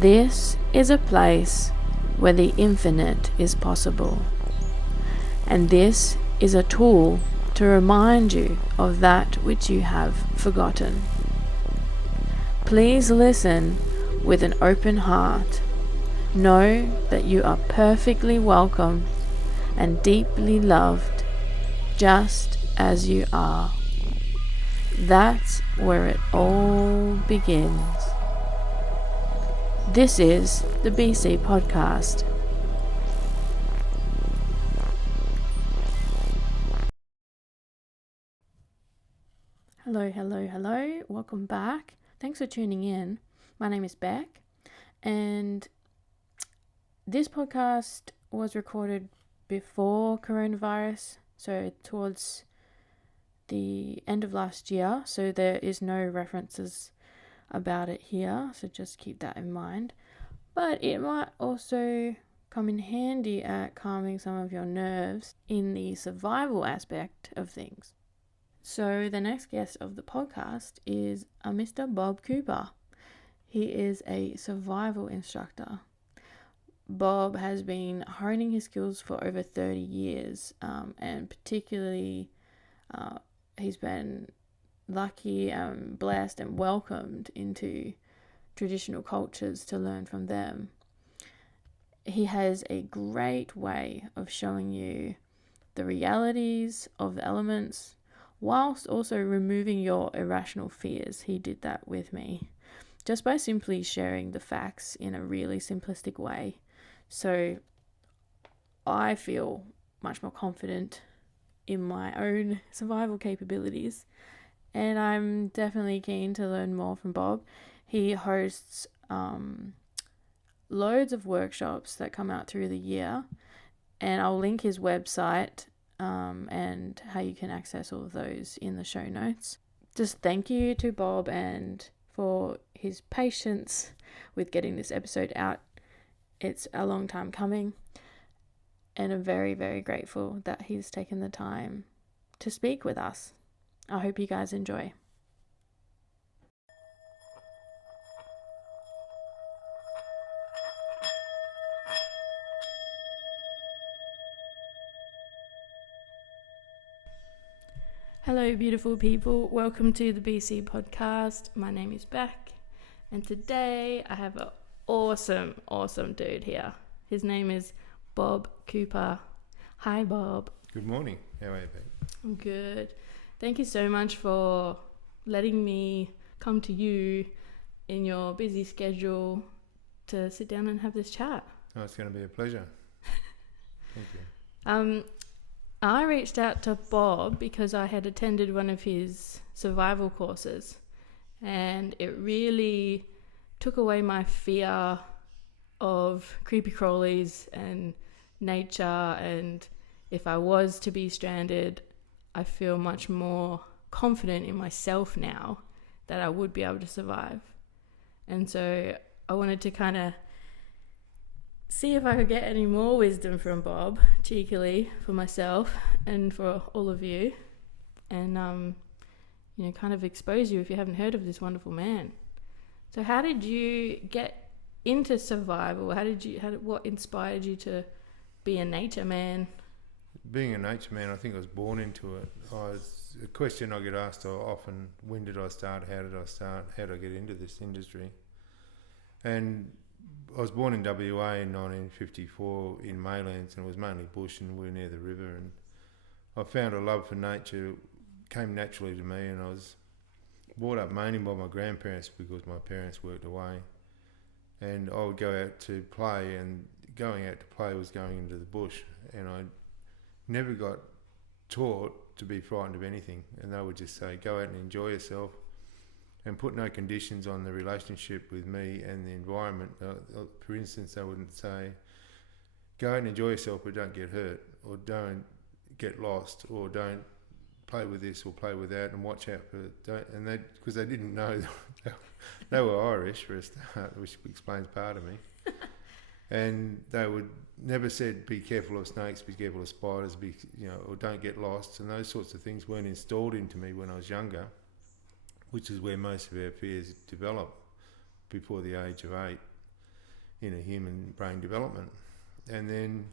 This is a place where the infinite is possible, and this is a tool to remind you of that which you have forgotten. Please listen with an open heart. Know that you are perfectly welcome and deeply loved just as you are. That's where it all begins. This is the BC Podcast. Hello. Welcome back. Thanks for tuning in. My name is Beck, and this podcast was recorded before coronavirus, so towards the end of last year, so there is no references about it here, so just keep that in mind. But it might also come in handy at calming some of your nerves in the survival aspect of things. So the next guest of the podcast is a Mr. Bob Cooper. He is a survival instructor. Bob has been honing his skills for over 30 years, and particularly he's been lucky and blessed and welcomed into traditional cultures to learn from them. He has a great way of showing you the realities of the elements whilst also removing your irrational fears. He did that with me just by simply sharing the facts in a really simplistic way. So I feel much more confident in my own survival capabilities, and I'm definitely keen to learn more from Bob. He hosts loads of workshops that come out through the year, and I'll link his website and how you can access all of those in the show notes. Just thank you to Bob and for his patience with getting this episode out. It's a long time coming, and I'm very, very grateful that he's taken the time to speak with us. I hope you guys enjoy. Hello, beautiful people. Welcome to the BC Podcast. My name is Beck, and today I have an awesome dude here. His name is Bob Cooper. Hi, Bob. Good morning. How are you, Beck? I'm good. Thank you so much for letting me come to you in your busy schedule to sit down and have this chat. Oh, it's going to be a pleasure. Thank you. I reached out to Bob because I had attended one of his survival courses, and it really took away my fear of creepy crawlies and nature, and if I was to be stranded, I feel much more confident in myself now that I would be able to survive. And so I wanted to kind of see if I could get any more wisdom from Bob, cheekily, for myself and for all of you, and kind of expose you if you haven't heard of this wonderful man. So how did you get into survival? What inspired you to be a nature man? Being a nature man, I think I was born into it. A question I get asked often: when did I start? How did I start? How did I get into this industry? And I was born in WA in 1954 in Maylands, and it was mainly bush, and we were near the river. And I found a love for nature came naturally to me, and I was brought up mainly by my grandparents because my parents worked away, and I would go out to play, and going out to play was going into the bush, and I never got taught to be frightened of anything, and they would just say, go out and enjoy yourself and put no conditions on the relationship with me and the environment. For instance, they wouldn't say, go out and enjoy yourself but don't get hurt, or don't get lost, or don't play with this or play with that, and watch out for because they didn't know they were Irish for a start, which explains part of me. And they would never said be careful of snakes, be careful of spiders, or don't get lost, and those sorts of things weren't installed into me when I was younger, which is where most of our fears develop before the age of 8. in a human brain development. And then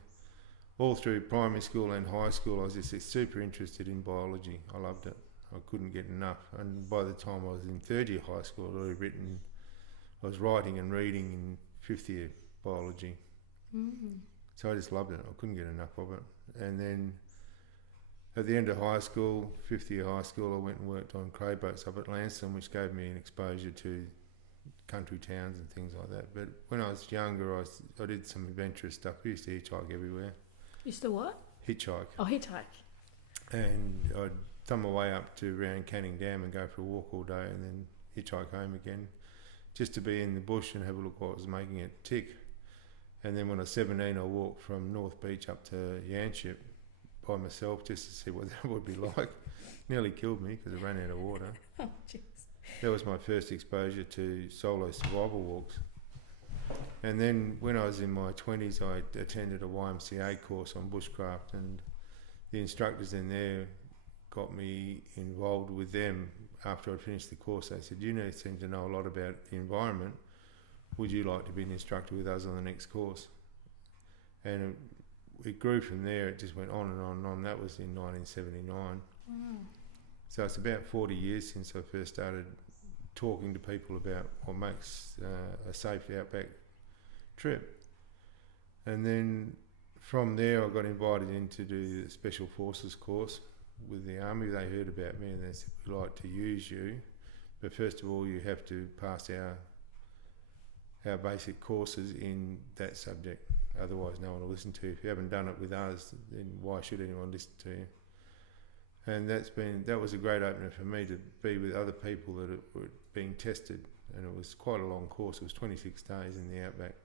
all through primary school and high school, I was just super interested in biology. I loved it. I couldn't get enough. And by the time I was in third year high school, I was writing and reading in fifth year biology. So I just loved it. I couldn't get enough of it. And then at the end of high school, fifth year high school, I went and worked on crow boats up at Lansdowne, which gave me an exposure to country towns and things like that. But when I was younger, I did some adventurous stuff. I used to hitchhike everywhere. Used to what? Hitchhike. Oh, hitchhike. And I'd thumb my way up to around Canning Dam and go for a walk all day and then hitchhike home again, just to be in the bush and have a look what was making it tick. And then when I was 17, I walked from North Beach up to Yanship by myself just to see what that would be like. Nearly killed me because I ran out of water. Oh, jeez. That was my first exposure to solo survival walks. And then when I was in my 20s, I attended a YMCA course on bushcraft, and the instructors in there got me involved with them after I finished the course. They said, you seem to know a lot about the environment. Would you like to be an instructor with us on the next course? And it grew from there. It just went on and on and on. That was in 1979. So it's about 40 years since I first started talking to people about what makes a safe outback trip. And then from there I got invited in to do the Special Forces course with the Army. They heard about me and they said, we'd like to use you, but first of all you have to pass our basic courses in that subject, otherwise no one will listen to you. If you haven't done it with us, then why should anyone listen to you? And that was a great opener for me to be with other people that were being tested, and it was quite a long course. It was 26 days in the outback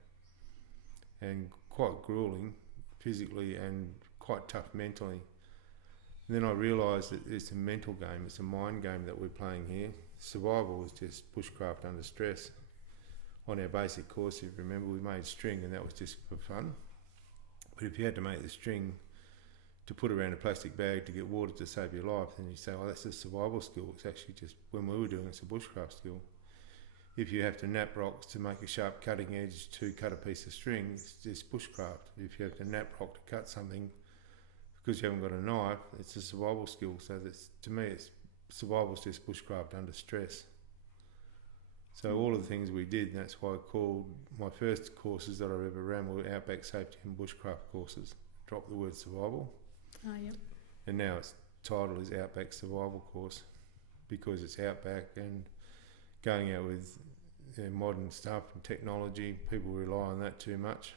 and quite grueling physically and quite tough mentally. And then I realised that it's a mental game, it's a mind game that we're playing here. Survival was just bushcraft under stress. On our basic course, if you remember, we made string and that was just for fun. But if you had to make the string to put around a plastic bag to get water to save your life, then you say, oh, that's a survival skill. It's actually just, when we were doing it, it's a bushcraft skill. If you have to nap rocks to make a sharp cutting edge to cut a piece of string, it's just bushcraft. If you have to nap rock to cut something because you haven't got a knife, it's a survival skill. So to me, survival's just bushcraft under stress. So all of the things we did, and that's why I called my first courses that I ever ran were outback safety and bushcraft courses. Drop the word survival. Oh, yep. And now its title is Outback Survival Course because it's outback and going out with modern stuff and technology. People rely on that too much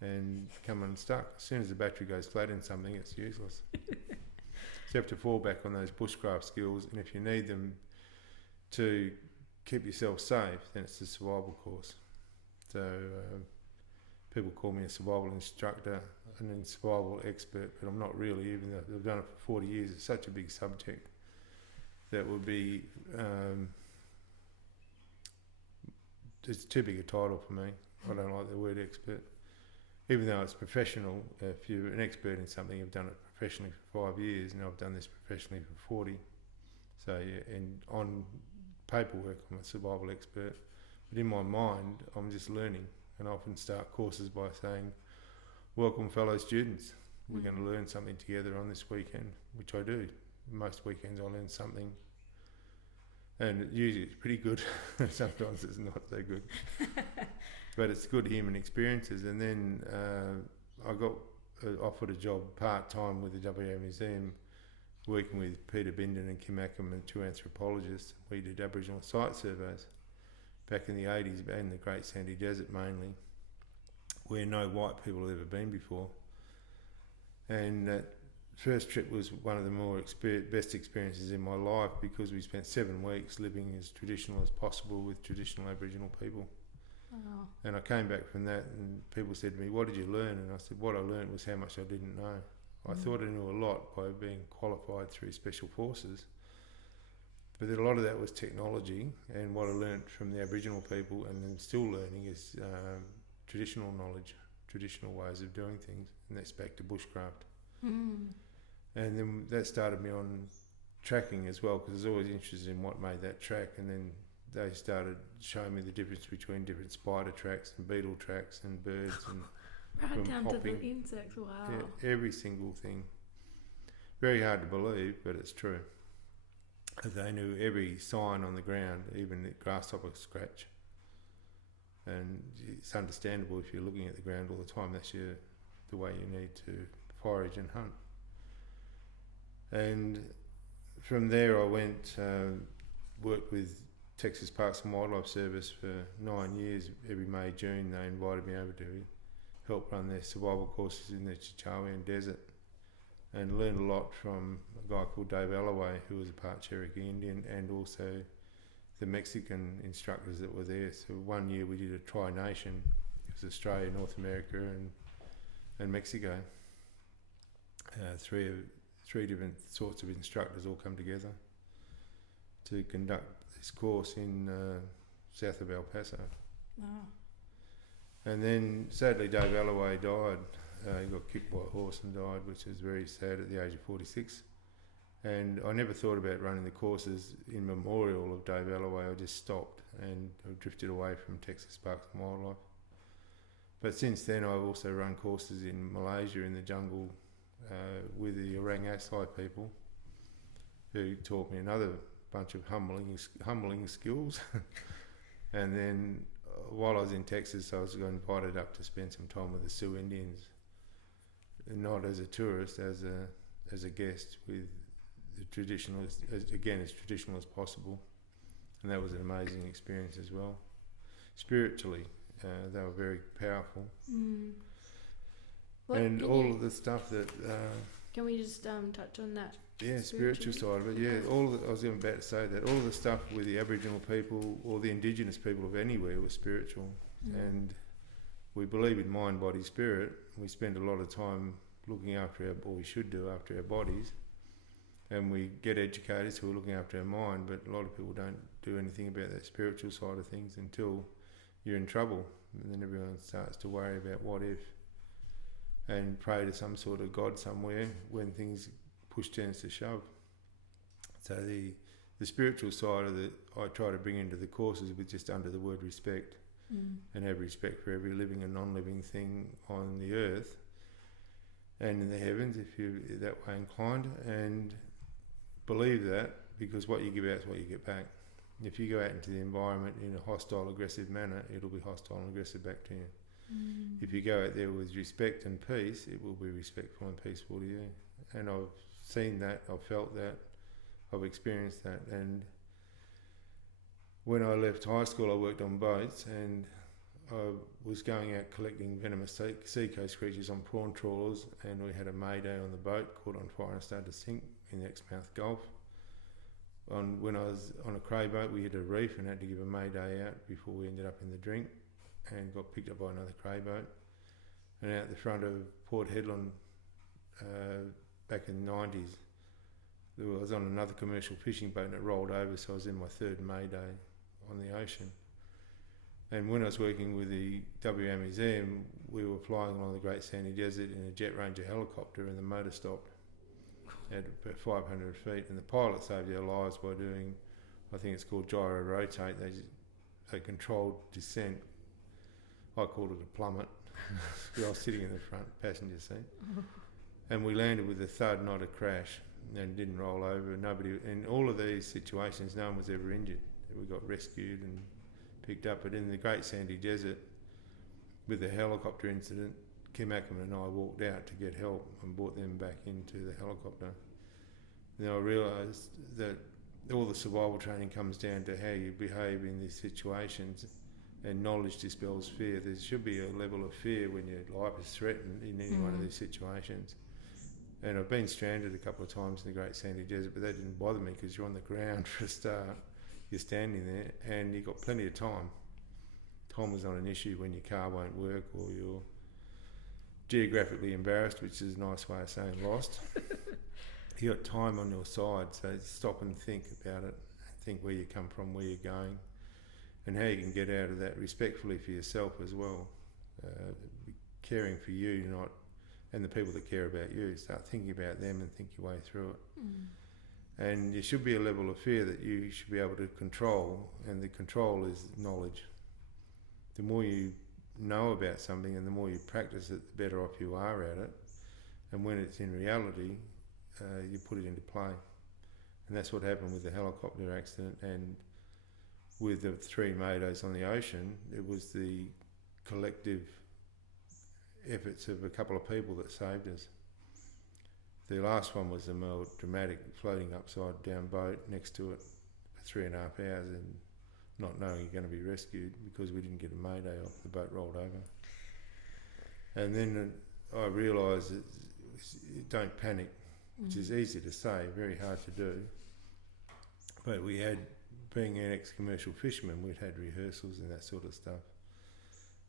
and come unstuck. As soon as the battery goes flat in something, it's useless. So you have to fall back on those bushcraft skills, and if you need them to keep yourself safe, then it's the survival course. So people call me a survival instructor and a survival expert, but I'm not really, even though I've done it for 40 years. It's such a big subject that would be, it's too big a title for me. I don't like the word expert. Even though it's professional, if you're an expert in something, you've done it professionally for 5 years, and I've done this professionally for 40. So yeah, and on paperwork, I'm a survival expert, but in my mind, I'm just learning. And I often start courses by saying, welcome fellow students, we're going to learn something together on this weekend, which I do. Most weekends I learn something, and usually it's pretty good. Sometimes it's not so good, but it's good human experiences. And then I got offered a job part-time with the WA Museum, working with Peter Bindon and Kim Ackerman, two anthropologists. We did Aboriginal site surveys back in the 80s in the Great Sandy Desert mainly, where no white people had ever been before. And that first trip was one of the more best experiences in my life, because we spent 7 weeks living as traditional as possible with traditional Aboriginal people. Wow. And I came back from that and people said to me, what did you learn? And I said, what I learned was how much I didn't know. I thought I knew a lot by being qualified through Special Forces, but then a lot of that was technology, and what I learned from the Aboriginal people, and then still learning, is traditional knowledge, traditional ways of doing things, and that's back to bushcraft. And then that started me on tracking as well, because I was always interested in what made that track, and then they started showing me the difference between different spider tracks and beetle tracks and birds and Right down to hopping. the insects. Wow. Yeah, every single thing. Very hard to believe, but it's true. They knew every sign on the ground, even the grasshopper scratch. And it's understandable if you're looking at the ground all the time. That's the way you need to forage and hunt. And from there I went, worked with Texas Parks and Wildlife Service for 9 years. Every May, June they invited me over to help run their survival courses in the Chichaoyan Desert, and learned a lot from a guy called Dave Alloway, who was a part Cherokee Indian, and also the Mexican instructors that were there. So 1 year we did a tri-nation. It was Australia, North America and Mexico. Three different sorts of instructors all come together to conduct this course in south of El Paso. Wow. And then sadly Dave Alloway died. He got kicked by a horse and died, which was very sad at the age of 46. And I never thought about running the courses in memorial of Dave Alloway. I just stopped and I drifted away from Texas Parks and Wildlife. But since then I've also run courses in Malaysia in the jungle with the Orang Asai people, who taught me another bunch of humbling skills. And then while I was in Texas, I was invited up to spend some time with the Sioux Indians, not as a tourist, as a guest, with the traditional, as traditional as possible. And that was an amazing experience as well. Spiritually, they were very powerful. And all of the stuff that... can we just touch on that? Yeah, spiritual side of it. Yeah, I was about to say that. All of the stuff with the Aboriginal people or the Indigenous people of anywhere was spiritual. And we believe in mind, body, spirit. We spend a lot of time looking after we should do after our bodies. And we get educators who are looking after our mind, but a lot of people don't do anything about that spiritual side of things until you're in trouble. And then everyone starts to worry about what if, and pray to some sort of God somewhere when things push tends to shove. So the spiritual side of it, I try to bring into the courses with just under the word respect, and have respect for every living and non-living thing on the earth and in the heavens, if you're that way inclined, and believe that, because what you give out is what you get back. If you go out into the environment in a hostile, aggressive manner, it'll be hostile and aggressive back to you. If you go out there with respect and peace, it will be respectful and peaceful to you. And I've seen that, I've felt that, I've experienced that. And when I left high school, I worked on boats, and I was going out collecting venomous seacoast creatures on prawn trawlers, and we had a mayday on the boat, caught on fire and started to sink in the Exmouth Gulf. When I was on a cray boat, we hit a reef and had to give a mayday out before we ended up in the drink, and got picked up by another cray boat. And out the front of Port Hedland, back in the 90s, I was on another commercial fishing boat and it rolled over, so I was in my third mayday on the ocean. And when I was working with the WA Museum, we were flying along the Great Sandy Desert in a Jet Ranger helicopter, and the motor stopped at about 500 feet, and the pilot saved their lives by doing, I think it's called gyro rotate. They controlled descent. I called it a plummet. I was sitting in the front passenger seat, and we landed with a thud, not a crash, and didn't roll over. Nobody in all of these situations, no one was ever injured. We got rescued and picked up. But in the Great Sandy Desert, with the helicopter incident, Kim Ackerman and I walked out to get help and brought them back into the helicopter. Then I realised that all the survival training comes down to how you behave in these situations, and knowledge dispels fear. There should be a level of fear when your life is threatened in any one of these situations. And I've been stranded a couple of times in the Great Sandy Desert, but that didn't bother me because you're on the ground for a start. You're standing there and you've got plenty of time. Time is not an issue when your car won't work or you're geographically embarrassed, which is a nice way of saying lost. You've got time on your side, so stop and think about it. Think where you come from, where you're going, and how you can get out of that respectfully for yourself as well. Caring for you, and the people that care about you. Start thinking about them and think your way through it. And there should be a level of fear that you should be able to control, and the control is knowledge. The more you know about something and the more you practice it, the better off you are at it. And when it's in reality, you put it into play. And that's what happened with the helicopter accident, and with the 3 maydays on the ocean. It was the collective efforts of a couple of people that saved us. The last one was the more dramatic, floating upside down boat next to it for 3.5 hours and not knowing you're going to be rescued because we didn't get a mayday off, the boat rolled over. And then I realised that don't panic, which is easy to say, very hard to do. But we had, being an ex-commercial fisherman, we'd had rehearsals and that sort of stuff.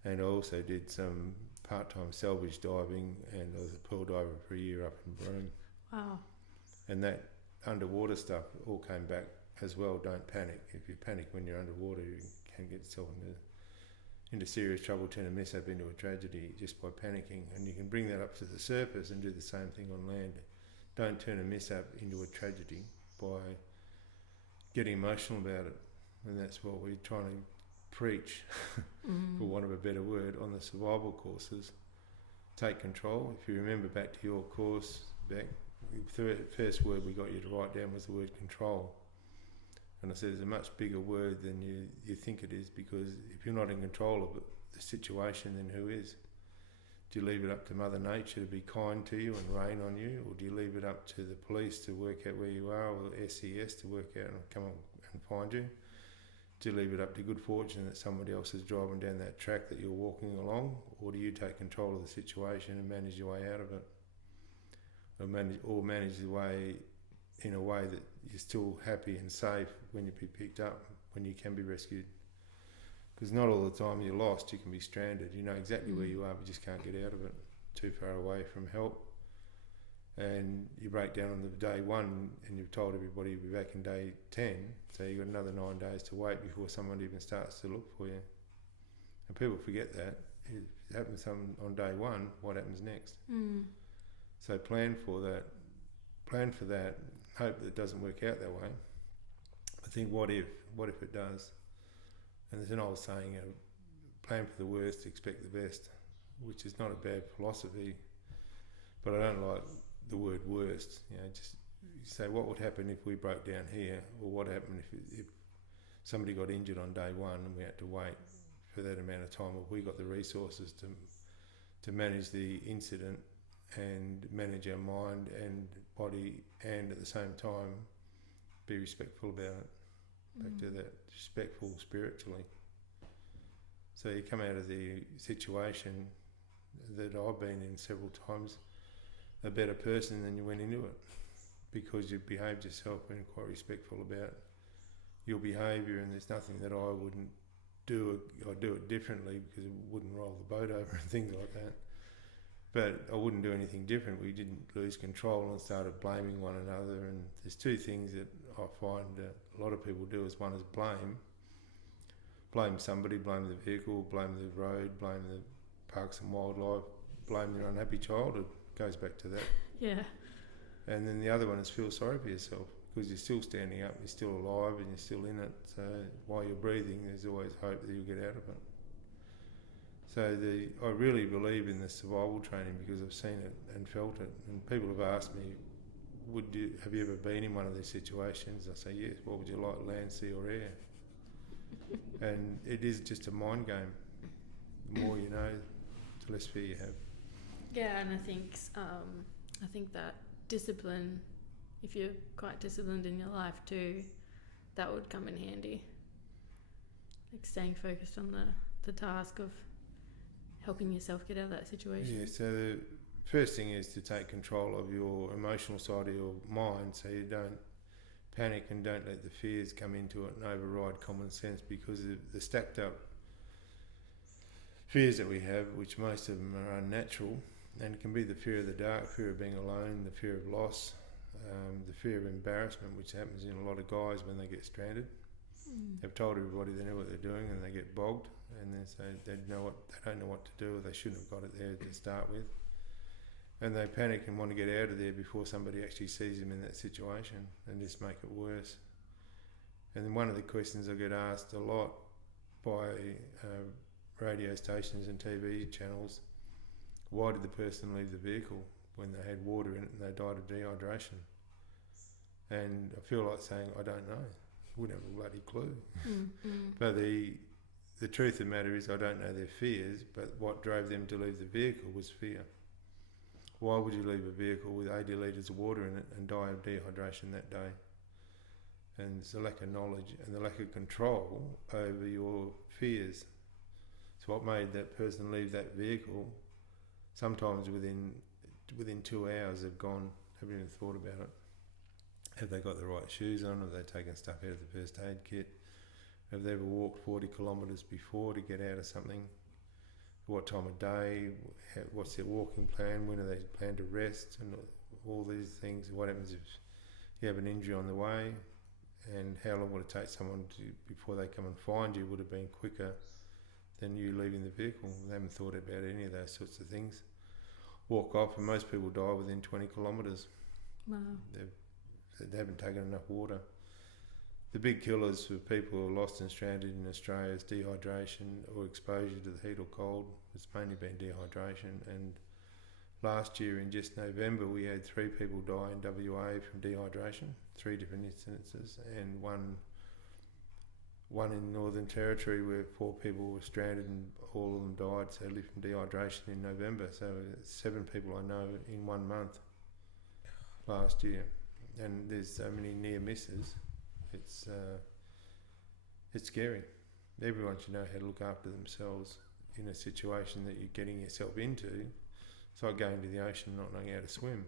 And I also did some part-time salvage diving, and I was a pearl diver for a year up in Broome. Wow. And that underwater stuff all came back as well. Don't panic. If you panic when you're underwater, you can get yourself into serious trouble, turn a mishap into a tragedy just by panicking. And you can bring that up to the surface and do the same thing on land. Don't turn a mishap into a tragedy by getting emotional about it. And that's what we're trying to preach, for want of a better word, on the survival courses. Take control. If you remember back to your course, Beck, the first word we got you to write down was the word control. And I said it's a much bigger word than you think it is, because if you're not in control of the situation, then who is? Do you leave it up to Mother Nature to be kind to you and rain on you, or do you leave it up to the police to work out where you are, or SES to work out and come up and find you? Do you leave it up to good fortune that somebody else is driving down that track that you're walking along, or do you take control of the situation and manage your way out of it? Or manage the way in a way that you're still happy and safe when you be picked up, when you can be rescued. Because not all the time you're lost, you can be stranded. You know exactly where you are, but just can't get out of it. Too far away from help. And you break down on the day 1 and you've told everybody you'll be back in day 10, so you've got another 9 days to wait before someone even starts to look for you. And people forget that. If it happens on day 1, what happens next? So plan for that. Hope that it doesn't work out that way. But think, what if it does? And there's an old saying, plan for the worst, expect the best, which is not a bad philosophy, but I don't like the word worst. Just say what would happen if we broke down here, or what happened if somebody got injured on day 1 and we had to wait for that amount of time. If we got the resources to manage the incident and manage our mind and body, and at the same time be respectful about it. Back to that, respectful spiritually. So you come out of the situation that I've been in several times a better person than you went into it, because you've behaved yourself and quite respectful about your behaviour, and there's nothing that I wouldn't do. I'd do it differently because it wouldn't roll the boat over and things like that. But I wouldn't do anything different. We didn't lose control and started blaming one another. And there's 2 things that I find that a lot of people do. Is one is blame. Blame somebody, blame the vehicle, blame the road, blame the parks and wildlife, blame your unhappy childhood. Goes back to that. Yeah. And then the other one is feel sorry for yourself, because you're still standing up, you're still alive, and you're still in it. So while you're breathing, there's always hope that you'll get out of it. So I really believe in the survival training because I've seen it and felt it. And people have asked me, have you ever been in one of these situations? I say, yes. What would you like, land, sea or air? And it is just a mind game. The more you know, the less fear you have. Yeah, and I think that discipline, if you're quite disciplined in your life too, that would come in handy. Like staying focused on the task of helping yourself get out of that situation. Yeah, so the first thing is to take control of your emotional side of your mind, so you don't panic and don't let the fears come into it and override common sense, because of the stacked up fears that we have, which most of them are unnatural, and it can be the fear of the dark, fear of being alone, the fear of loss, the fear of embarrassment, which happens in a lot of guys when they get stranded. They've told everybody they know what they're doing and they get bogged, and they say they don't know what to do, or they shouldn't have got it there to start with. and they panic and want to get out of there before somebody actually sees them in that situation and just make it worse. And then one of the questions I get asked a lot by radio stations and TV channels, why did the person leave the vehicle when they had water in it and they died of dehydration? And I feel like saying, I don't know. Wouldn't have a bloody clue. But the truth of the matter is I don't know their fears, but what drove them to leave the vehicle was fear. Why would you leave a vehicle with 80 litres of water in it and die of dehydration that day? And it's the lack of knowledge and the lack of control over your fears. So what made that person leave that vehicle, sometimes within 2 hours they've gone, haven't even thought about it. Have they got the right shoes on? Have they taken stuff out of the first aid kit? Have they ever walked 40 kilometres before to get out of something? What time of day? What's their walking plan? When are they plan to rest? And all these things. What happens if you have an injury on the way? And how long would it take someone before they come and find you? Would have been quicker than you leaving the vehicle. They haven't thought about any of those sorts of things. Walk off, and most people die within 20 kilometres. Wow. They haven't taken enough water. The big killers for people who are lost and stranded in Australia is dehydration or exposure to the heat or cold. It's mainly been dehydration. And last year in just November we had 3 people die in WA from dehydration, 3 different incidences, and one in Northern Territory where 4 people were stranded and all of them died sadly from dehydration in November. So 7 people I know in 1 month last year. And there's so many near misses. It's scary. Everyone should know how to look after themselves in a situation that you're getting yourself into. It's like going to the ocean and not knowing how to swim.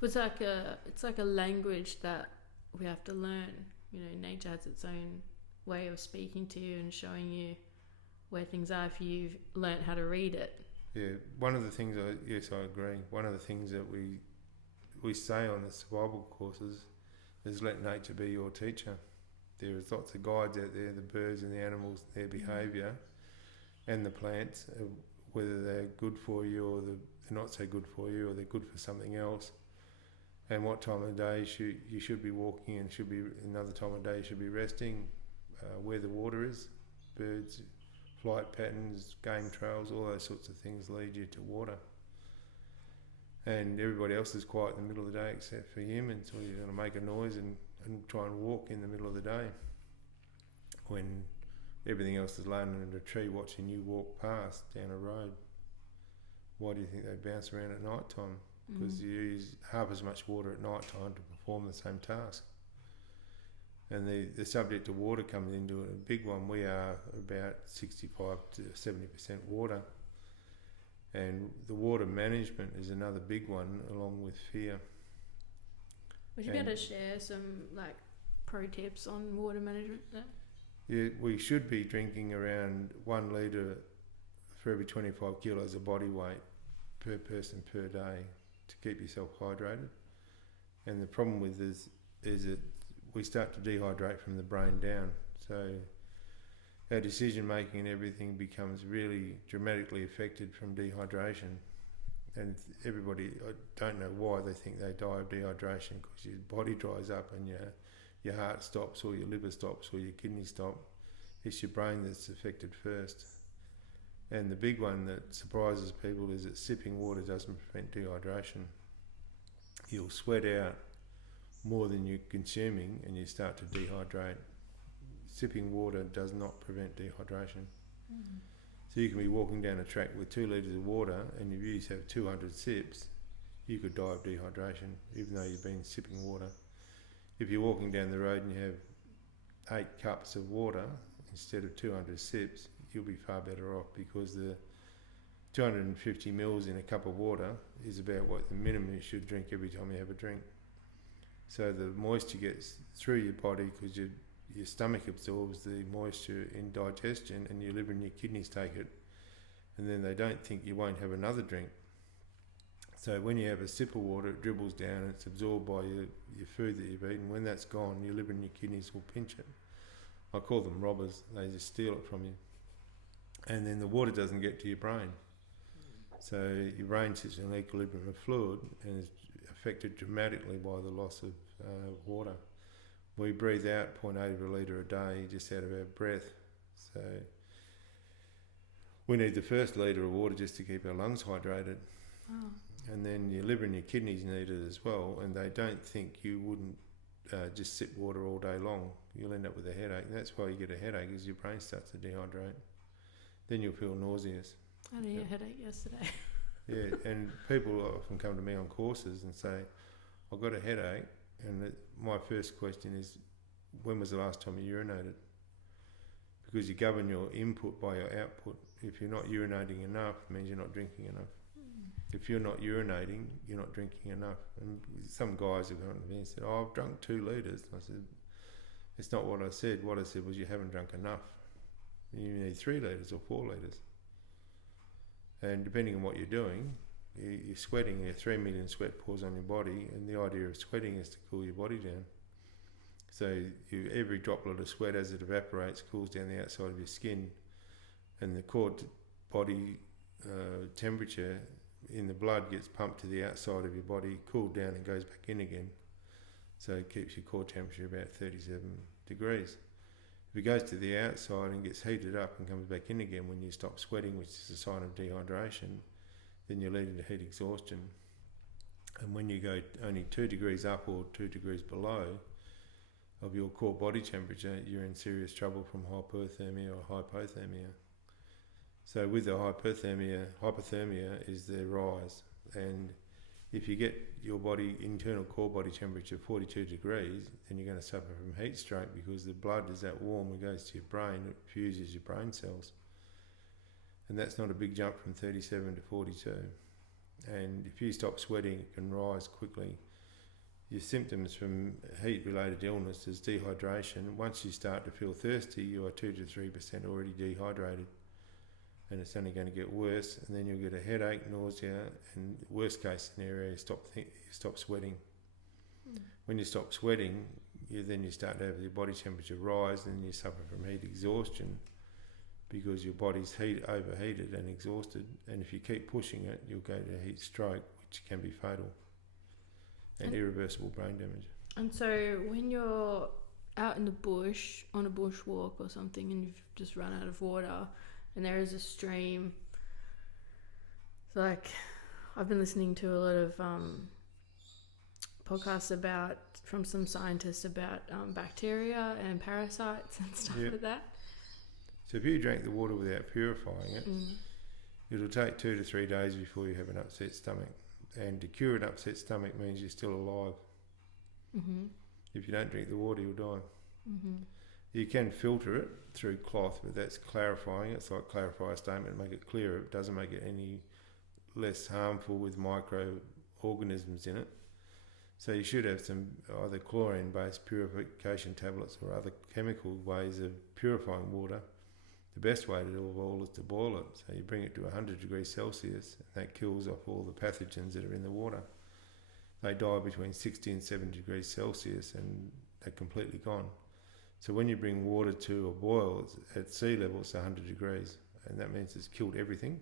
It's like a language that we have to learn. You know, nature has its own way of speaking to you and showing you where things are if you've learnt how to read it. Yeah, one of the things, I agree. One of the things that we say on the survival courses is let nature be your teacher. There's lots of guides out there, the birds and the animals, their behaviour, and the plants, whether they're good for you or they're not so good for you, or they're good for something else, and what time of day you should be walking, and should be another time of day you should be resting, where the water is, birds, flight patterns, game trails, all those sorts of things lead you to water. And everybody else is quiet in the middle of the day except for humans, or you're going to make a noise and try and walk in the middle of the day when everything else is laying under a tree watching you walk past down a road. Why do you think they bounce around at night time? Because you use half as much water at night time to perform the same task. And the subject of water comes into it, a big one. We are about 65 to 70% water. And the water management is another big one, along with fear. Would you be able to share some pro tips on water management there? Yeah, we should be drinking around 1 litre for every 25 kilos of body weight per person per day to keep yourself hydrated. And the problem with this is that we start to dehydrate from the brain down. So our decision making and everything becomes really dramatically affected from dehydration. And everybody, I don't know why they think they die of dehydration, because your body dries up and your heart stops, or your liver stops, or your kidneys stop. It's your brain that's affected first. And the big one that surprises people is that sipping water doesn't prevent dehydration. You'll sweat out more than you're consuming and you start to dehydrate. Sipping water does not prevent dehydration. So you can be walking down a track with 2 litres of water, and if you have 200 sips, you could die of dehydration even though you've been sipping water. If you're walking down the road and you have 8 cups of water instead of 200 sips, you'll be far better off, because the 250 mils in a cup of water is about what the minimum you should drink every time you have a drink. So the moisture gets through your body, because your stomach absorbs the moisture in digestion, and your liver and your kidneys take it, and then they don't think you won't have another drink. So when you have a sip of water, it dribbles down and it's absorbed by your food that you've eaten. When that's gone, your liver and your kidneys will pinch it. I call them robbers. They just steal it from you. And then the water doesn't get to your brain. So your brain sits in equilibrium of fluid and is affected dramatically by the loss of water. We breathe out 0.8 of a litre a day just out of our breath. So we need the first litre of water just to keep our lungs hydrated. Oh. And then your liver and your kidneys need it as well. And they don't think you wouldn't just sip water all day long. You'll end up with a headache. And that's why you get a headache, is your brain starts to dehydrate. Then you'll feel nauseous. I had a headache yesterday. Yeah, and people often come to me on courses and say, I've got a headache, and my first question is, when was the last time you urinated? Because you govern your input by your output. If you're not urinating enough, it means you're not drinking enough. If you're not urinating, you're not drinking enough. And some guys have come to me and said, I've drunk 2 litres. I said, it's not what I said. What I said was you haven't drunk enough. You need 3 litres or 4 litres. And depending on what you're doing, you're sweating, 3 million sweat pores on your body, and the idea of sweating is to cool your body down. So every droplet of sweat, as it evaporates, cools down the outside of your skin, and the core body temperature in the blood gets pumped to the outside of your body, cooled down and goes back in again. So it keeps your core temperature about 37 degrees. If it goes to the outside and gets heated up and comes back in again when you stop sweating, which is a sign of dehydration, then you're leading to heat exhaustion. And when you go only 2 degrees up or 2 degrees below of your core body temperature, you're in serious trouble from hypothermia or hypothermia. So with the hypothermia is the rise. And if you get your internal core body temperature 42 degrees, then you're going to suffer from heat stroke, because the blood is that warm, it goes to your brain, it fuses your brain cells. And that's not a big jump from 37 to 42. And if you stop sweating, it can rise quickly. Your symptoms from heat-related illness is dehydration. Once you start to feel thirsty, you are 2 to 3% already dehydrated. And it's only going to get worse, and then you'll get a headache, nausea, and worst case scenario, you stop sweating. When you stop sweating, you start to have your body temperature rise, and you suffer from heat exhaustion, because your body's overheated and exhausted, and if you keep pushing it, you'll go to heat stroke, which can be fatal, and irreversible brain damage. And so when you're out in the bush, on a bushwalk or something, and you've just run out of water, and there is a stream, so like I've been listening to a lot of podcasts from some scientists about bacteria and parasites and stuff like that. So if you drank the water without purifying it, it'll take 2 to 3 days before you have an upset stomach. And to cure an upset stomach means you're still alive. If you don't drink the water, you'll die. You can filter it through cloth, but that's clarifying. It's like clarify a statement, make it clearer. It doesn't make it any less harmful with microorganisms in it. So you should have some either chlorine-based purification tablets or other chemical ways of purifying water. The best way to do it all is to boil it. So you bring it to 100 degrees Celsius, and that kills off all the pathogens that are in the water. They die between 60 and 70 degrees Celsius, and they're completely gone. So when you bring water to a boil, at sea level it's 100 degrees, and that means it's killed everything.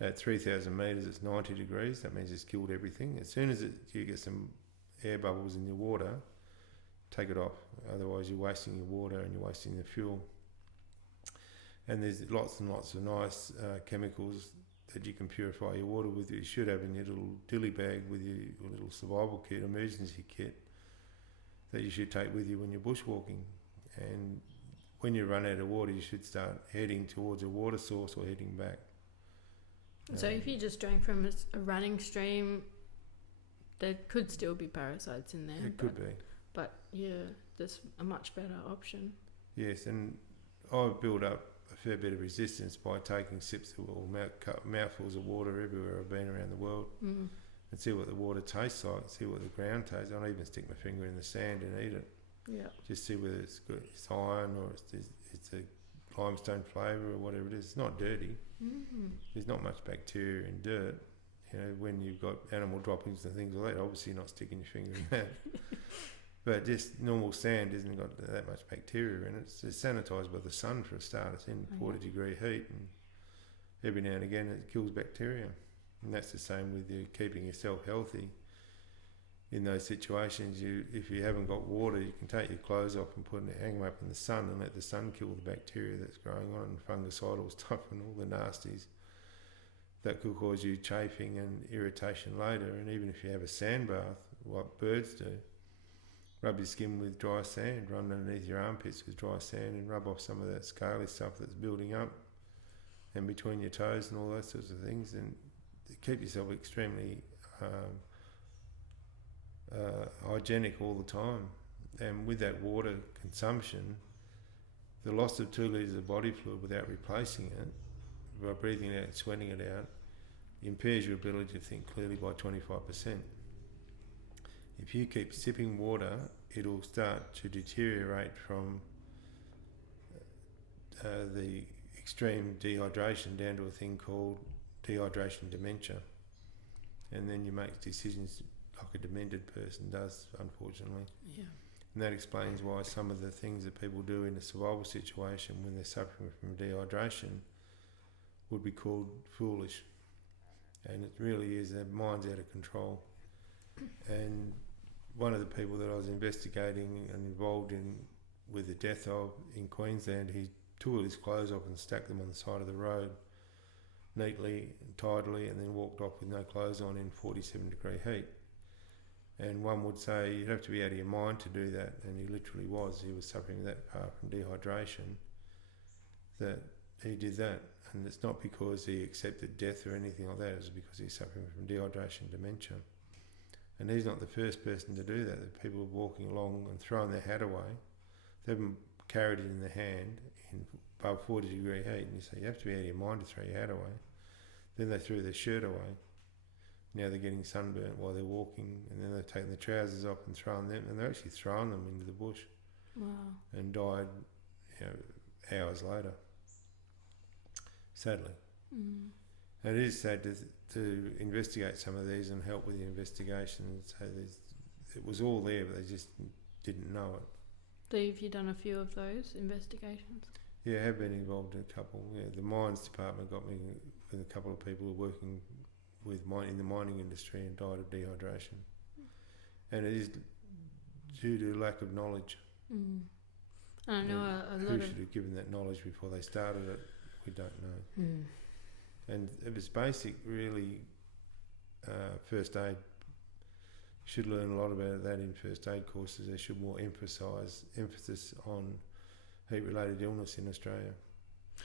At 3,000 metres it's 90 degrees, that means it's killed everything. As soon as you get some air bubbles in your water, take it off, otherwise you're wasting your water and you're wasting the fuel. And there's lots and lots of nice chemicals that you can purify your water with. You should have in your little dilly bag with your little survival kit, emergency kit, that you should take with you when you're bushwalking. And when you run out of water, you should start heading towards a water source or heading back. So if you just drank from a running stream, there could still be parasites in there. It could be. But yeah, there's a much better option. Yes, and I've built up a fair bit of resistance by taking sips or mouthfuls of water everywhere I've been around the world. And see what the water tastes like, see what the ground tastes. I'll even stick my finger in the sand and eat it. Yeah. Just see whether it's good, it's iron or it's a limestone flavour or whatever it is. It's not dirty. There's not much bacteria in dirt. You know, when you've got animal droppings and things like that, obviously you're not sticking your finger in that. But just normal sand hasn't got that much bacteria in it. It's sanitised by the sun for a start. It's in 40 degree heat, every now and again it kills bacteria. And that's the same with you keeping yourself healthy. In those situations, if you haven't got water, you can take your clothes off and hang them up in the sun and let the sun kill the bacteria that's growing on, and fungicidal stuff and all the nasties that could cause you chafing and irritation later. And even if you have a sand bath, what birds do, rub your skin with dry sand, run underneath your armpits with dry sand and rub off some of that scaly stuff that's building up and between your toes and all those sorts of things, and keep yourself extremely hygienic all the time. And with that water consumption, the loss of 2 litres of body fluid without replacing it, by breathing it out and sweating it out, impairs your ability to think clearly by 25%. If you keep sipping water, it'll start to deteriorate from the extreme dehydration down to a thing called dehydration dementia. And then you make decisions like a demented person does, unfortunately. Yeah. And that explains why some of the things that people do in a survival situation when they're suffering from dehydration would be called foolish. And it really is, their mind's out of control. And one of the people that I was investigating and involved in with the death of in Queensland, he took all his clothes off and stacked them on the side of the road neatly and tidily, and then walked off with no clothes on in 47-degree heat. And one would say you'd have to be out of your mind to do that, and he literally was. He was suffering that far from dehydration that he did that. And it's not because he accepted death or anything like that, it's because he's suffering from dehydration dementia. And he's not the first person to do that. The people walking along and throwing their hat away, they haven't carried it in their hand in above 40-degree heat, and you say you have to be out of your mind to throw your hat away. Then they threw their shirt away. Now they're getting sunburnt while they're walking, and then they've taken the trousers off and thrown them, and they're actually throwing them into the bush. Wow. And died, hours later. Sadly. Mm. And it is sad to investigate some of these and help with the investigation. So it was all there, but they just didn't know it. So have you done a few of those investigations? Yeah, I have been involved in a couple. Yeah, the mines department got me with a couple of people who are working in the mining industry and died of dehydration. And it is due to lack of knowledge. Mm. I know a lot who of... should have given that knowledge before they started it, we don't know. Mm. And it was basic, really, first aid. You should learn a lot about that in first aid courses. They should more emphasis on heat-related illness in Australia.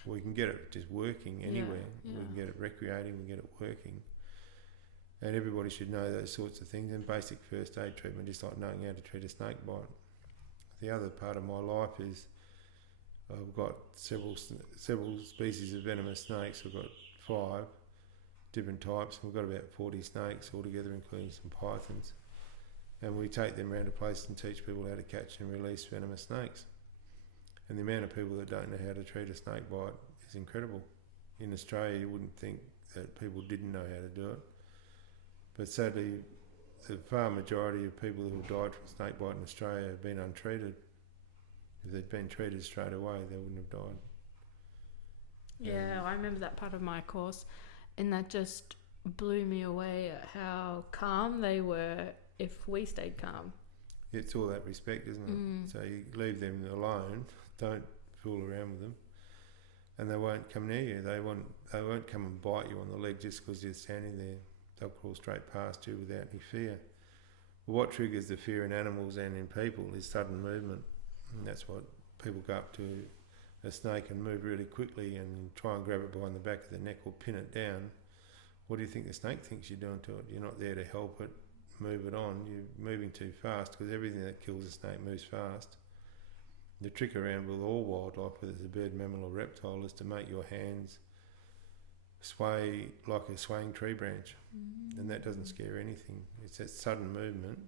We can get it just working anywhere. Yeah. We can get it recreating, we can get it working. And everybody should know those sorts of things. And basic first aid treatment is like knowing how to treat a snake bite. The other part of my life is I've got several species of venomous snakes. I've got 5 different types. We've got about 40 snakes altogether, including some pythons. And we take them around a place and teach people how to catch and release venomous snakes. And the amount of people that don't know how to treat a snake bite is incredible. In Australia, you wouldn't think that people didn't know how to do it. But sadly, the far majority of people who have died from snake bite in Australia have been untreated. If they'd been treated straight away, they wouldn't have died. Yeah, I remember that part of my course, and that just blew me away at how calm they were if we stayed calm. It's all that respect, isn't it? Mm. So you leave them alone, don't fool around with them, and they won't come near you. They won't come and bite you on the leg just because you're standing there. They'll crawl straight past you without any fear. But what triggers the fear in animals and in people is sudden movement. And that's what people go up to a snake and move really quickly and try and grab it behind the back of the neck or pin it down. What do you think the snake thinks you're doing to it? You're not there to help it move it on. You're moving too fast, because everything that kills a snake moves fast. The trick around with all wildlife, whether it's a bird, mammal or reptile, is to make your hands sway like a swaying tree branch. And that doesn't scare anything. It's that sudden movement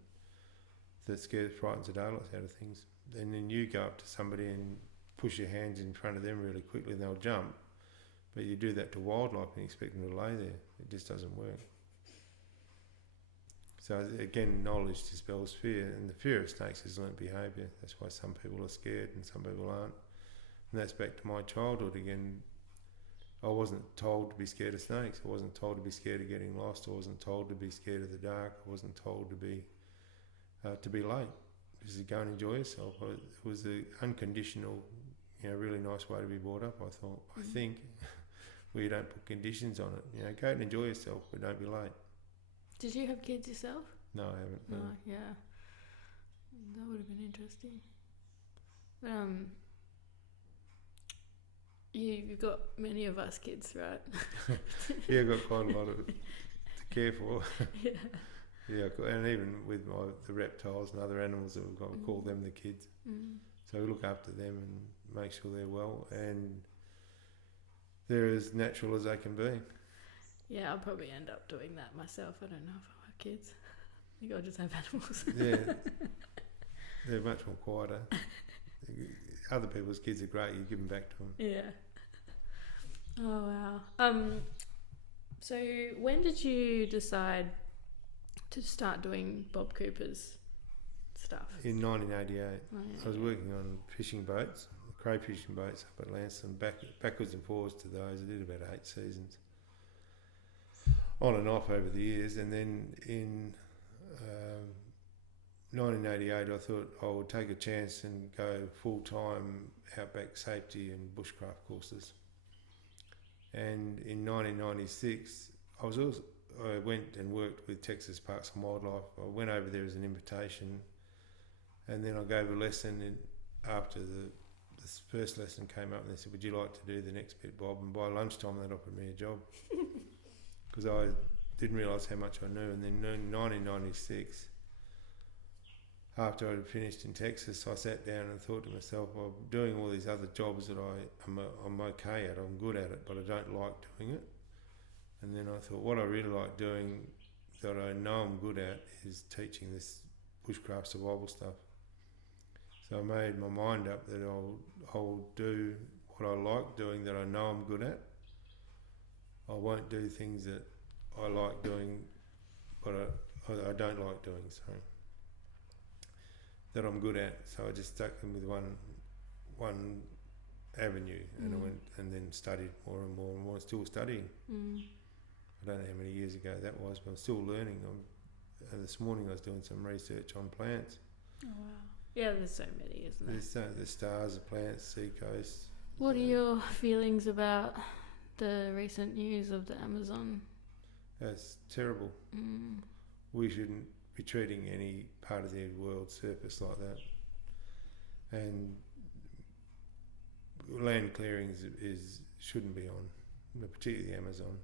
that frightens the daylights out of things. And then you go up to somebody and push your hands in front of them really quickly and they'll jump. But you do that to wildlife and expect them to lay there. It just doesn't work. So again, knowledge dispels fear, and the fear of snakes is learnt behaviour. That's why some people are scared and some people aren't. And that's back to my childhood again. I wasn't told to be scared of snakes. I wasn't told to be scared of getting lost. I wasn't told to be scared of the dark. I wasn't told to be late. Just to go and enjoy yourself. It was an unconditional, really nice way to be brought up. I thought. I think where you don't put conditions on it. Go and enjoy yourself, but don't be late. Did you have kids yourself? No, I haven't. No. Oh, yeah. That would have been interesting. But you've got many of us kids, right? Yeah, I've got quite a lot to care for. Yeah. Yeah, and even with the reptiles and other animals that we've got, we call them the kids. So we look after them and make sure they're well, and they're as natural as they can be. Yeah, I'll probably end up doing that myself. I don't know if I'll have kids. I think I'll just have animals. Yeah, they're much more quieter. Other people's kids are great. You give them back to them. Yeah. Oh wow. So when did you decide to start doing Bob Cooper's stuff? In 1988, I was working on fishing boats, crayfishing boats up at Lanston, backwards and forwards to those. I did about 8 seasons, on and off over the years, and then in 1988 I thought I would take a chance and go full-time outback safety and bushcraft courses. And in 1996 I went and worked with Texas Parks and Wildlife. I went over there as an invitation, and then I gave a lesson, and after the first lesson came up and they said, "Would you like to do the next bit, Bob?" And by lunchtime they'd offered me a job because I didn't realise how much I knew. And then in 1996, after I'd finished in Texas, I sat down and thought to myself, well, doing all these other jobs that I'm okay at, I'm good at it, but I don't like doing it. And then I thought, what I really like doing that I know I'm good at is teaching this bushcraft survival stuff. So I made my mind up that I'll do what I like doing that I know I'm good at. I won't do things that I like doing, but I don't like doing, sorry, that I'm good at. So I just stuck them with one avenue, and I went and then studied more and more and more. Still studying. I don't know how many years ago that was, but I'm still learning. This morning I was doing some research on plants. Oh wow! Yeah, there's so many, isn't there? There's the stars, the plants, seacoast. What are your feelings about the recent news of the Amazon? That's terrible. We shouldn't be treating any part of the world's surface like that. And land clearings shouldn't be on, particularly the Amazon.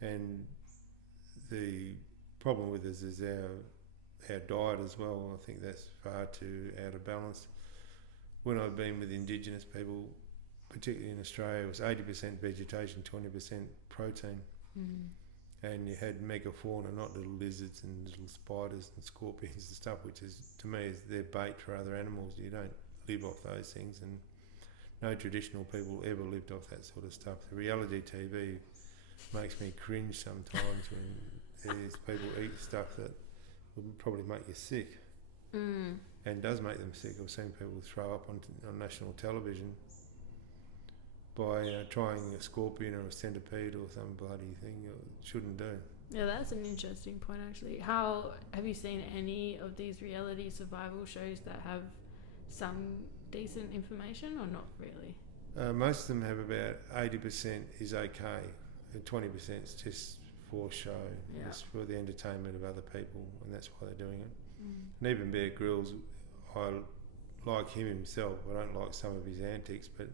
And the problem with us is our diet as well. I think that's far too out of balance. When I've been with Indigenous people, particularly in Australia, it was 80% vegetation, 20% protein. And you had megafauna, not little lizards and little spiders and scorpions and stuff, which is, to me, is their bait for other animals. You don't live off those things, and no traditional people ever lived off that sort of stuff. The reality TV makes me cringe sometimes when these people eat stuff that would probably make you sick, and does make them sick. I've seen people throw up on national television by trying a scorpion or a centipede or some bloody thing you shouldn't do. Yeah, that's an interesting point actually. How have you seen any of these reality survival shows that have some decent information, or not really? Most of them have about 80% is okay, and 20% is just for show, just for the entertainment of other people, and that's why they're doing it. And even Bear Grylls, I like him himself. I don't like some of his antics, but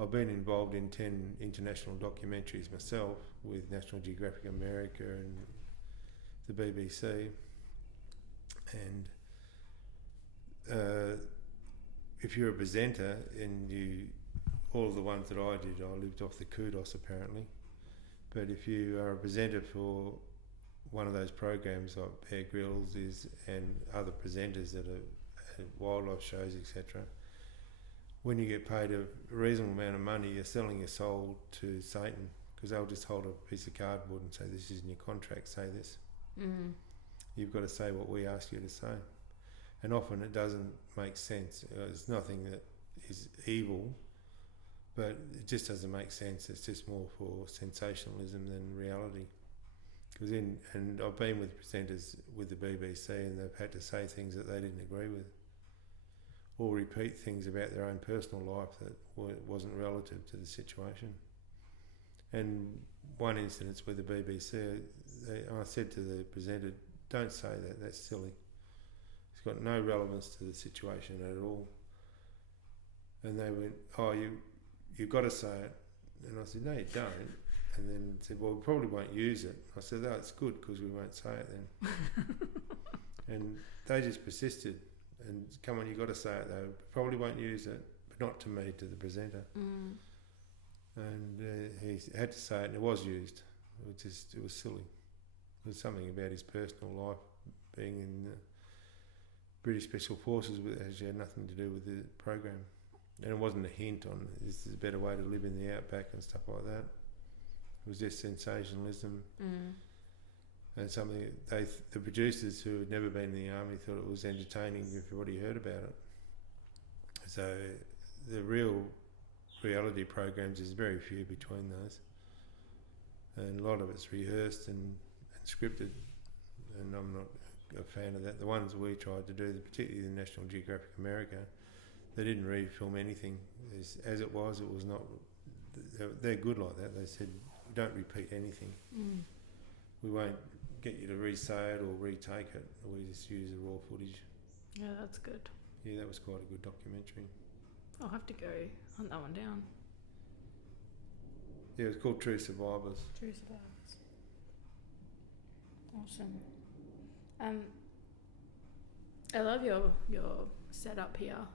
I've been involved in 10 international documentaries myself with National Geographic America and the BBC. And if you're a presenter, and all of the ones that I did, I lived off the kudos apparently. But if you are a presenter for one of those programs like Bear Grylls and other presenters that are at wildlife shows, etc., when you get paid a reasonable amount of money, you're selling your soul to Satan, because they'll just hold a piece of cardboard and say, this is in your contract, say this. You've got to say what we ask you to say. And often it doesn't make sense. It's nothing that is evil, but it just doesn't make sense. It's just more for sensationalism than reality. And I've been with presenters with the BBC, and they've had to say things that they didn't agree with, or repeat things about their own personal life that wasn't relative to the situation. And one instance with the BBC, I said to the presenter, "Don't say that. That's silly. It's got no relevance to the situation at all." And they went, "Oh, you've got to say it." And I said, "No, you don't." And then said, "Well, we probably won't use it." I said, "Oh, it's good because we won't say it then." And they just persisted. And come on, you've got to say it though. Probably won't use it, but not to me, to the presenter. And he had to say it, and it was used. It was silly. It was something about his personal life, being in the British Special Forces, which actually had nothing to do with the program. And it wasn't a hint on this is a better way to live in the outback and stuff like that. It was just sensationalism. And something the producers who had never been in the army thought it was entertaining if everybody heard about it. So the real reality programs is very few between those, and a lot of it's rehearsed and scripted, and I'm not a fan of that. The ones we tried to do, particularly the National Geographic America, they didn't re-film anything. As it was not. They're good like that. They said, "Don't repeat anything. We won't get you to re-say it or retake it. We just use the raw footage." Yeah, that's good. Yeah, that was quite a good documentary. I'll have to go hunt that one down. Yeah, it's called True Survivors. True Survivors. Awesome. I love your setup here,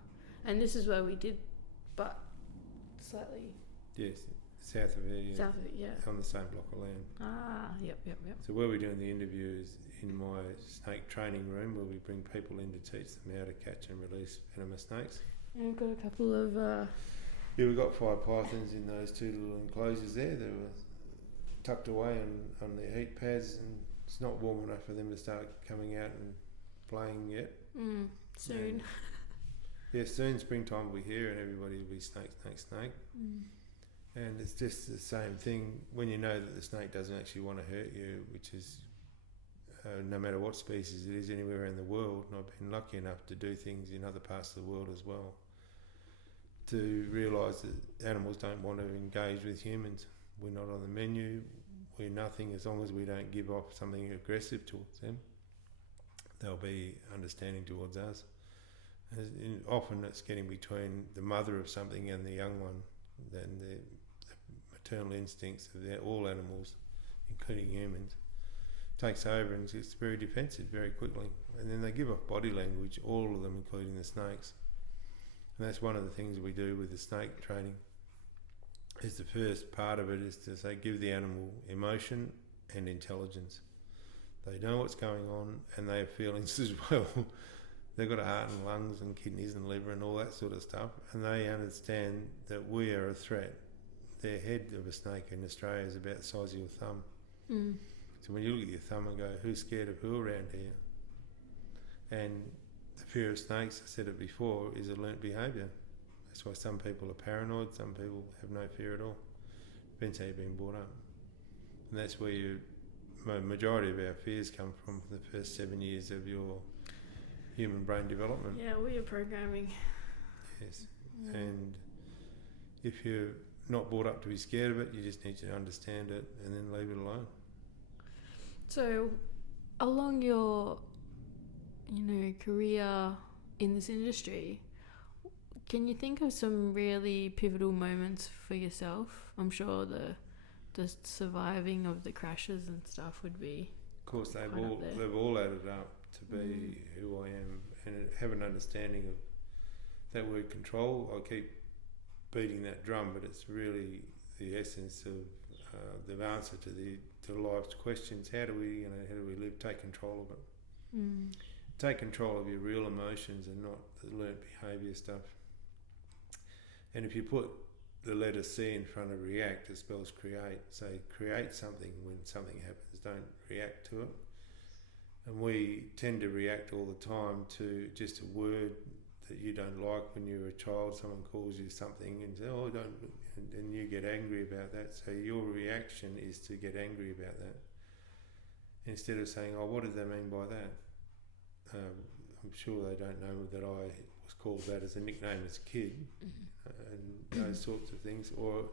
and this is where we did, but slightly Yes, south of here. Yeah. south of it. Yeah. On the same block of land. Yep. So where we're doing the interview is in my snake training room, where we bring people in to teach them how to catch and release venomous snakes. And we've got a couple of. Yeah, we've got 5 pythons in those 2 little enclosures there. They were tucked away on the heat pads, and it's not warm enough for them to start coming out and playing yet. Soon. Yeah, soon springtime will be here, and everybody will be snake. And it's just the same thing when you know that the snake doesn't actually want to hurt you, which is no matter what species it is anywhere in the world. And I've been lucky enough to do things in other parts of the world as well, to realise that animals don't want to engage with humans. We're not on the menu. We're nothing. As long as we don't give off something aggressive towards them, they'll be understanding towards us. Often it's getting between the mother of something and the young one. Then the maternal instincts of all animals, including humans, takes over and gets very defensive very quickly. And then they give off body language, all of them, including the snakes. And that's one of the things we do with the snake training. Is the first part of it is to say give the animal emotion and intelligence. They know what's going on and they have feelings as well. They've got a heart and lungs and kidneys and liver and all that sort of stuff, and they understand that we are a threat. The head of a snake in Australia is about the size of your thumb. So when you look at your thumb and go, who's scared of who around here? And the fear of snakes, I said it before, is a learnt behaviour. That's why some people are paranoid, some people have no fear at all. Depends how you've been brought up. And that's where majority of our fears come from the first 7 years of your human brain development. Yeah, we are programming. Yes. And if you're not brought up to be scared of it, you just need to understand it and then leave it alone. So, along your, career in this industry, can you think of some really pivotal moments for yourself? I'm sure the surviving of the crashes and stuff would be. Of course, they've all added up to be who I am and have an understanding of that word control. I keep beating that drum, but it's really the essence of the answer to life's questions. How do we live? Take control of it. Take control of your real emotions and not the learnt behaviour stuff. And if you put the letter C in front of react, it spells create. So create something when something happens. Don't react to it. And we tend to react all the time to just a word that you don't like when you're a child. Someone calls you something and say, "Oh, don't," and you get angry about that. So your reaction is to get angry about that, instead of saying, "Oh, what did they mean by that?" I'm sure they don't know that I was called that as a nickname as a kid, and those sorts of things. Or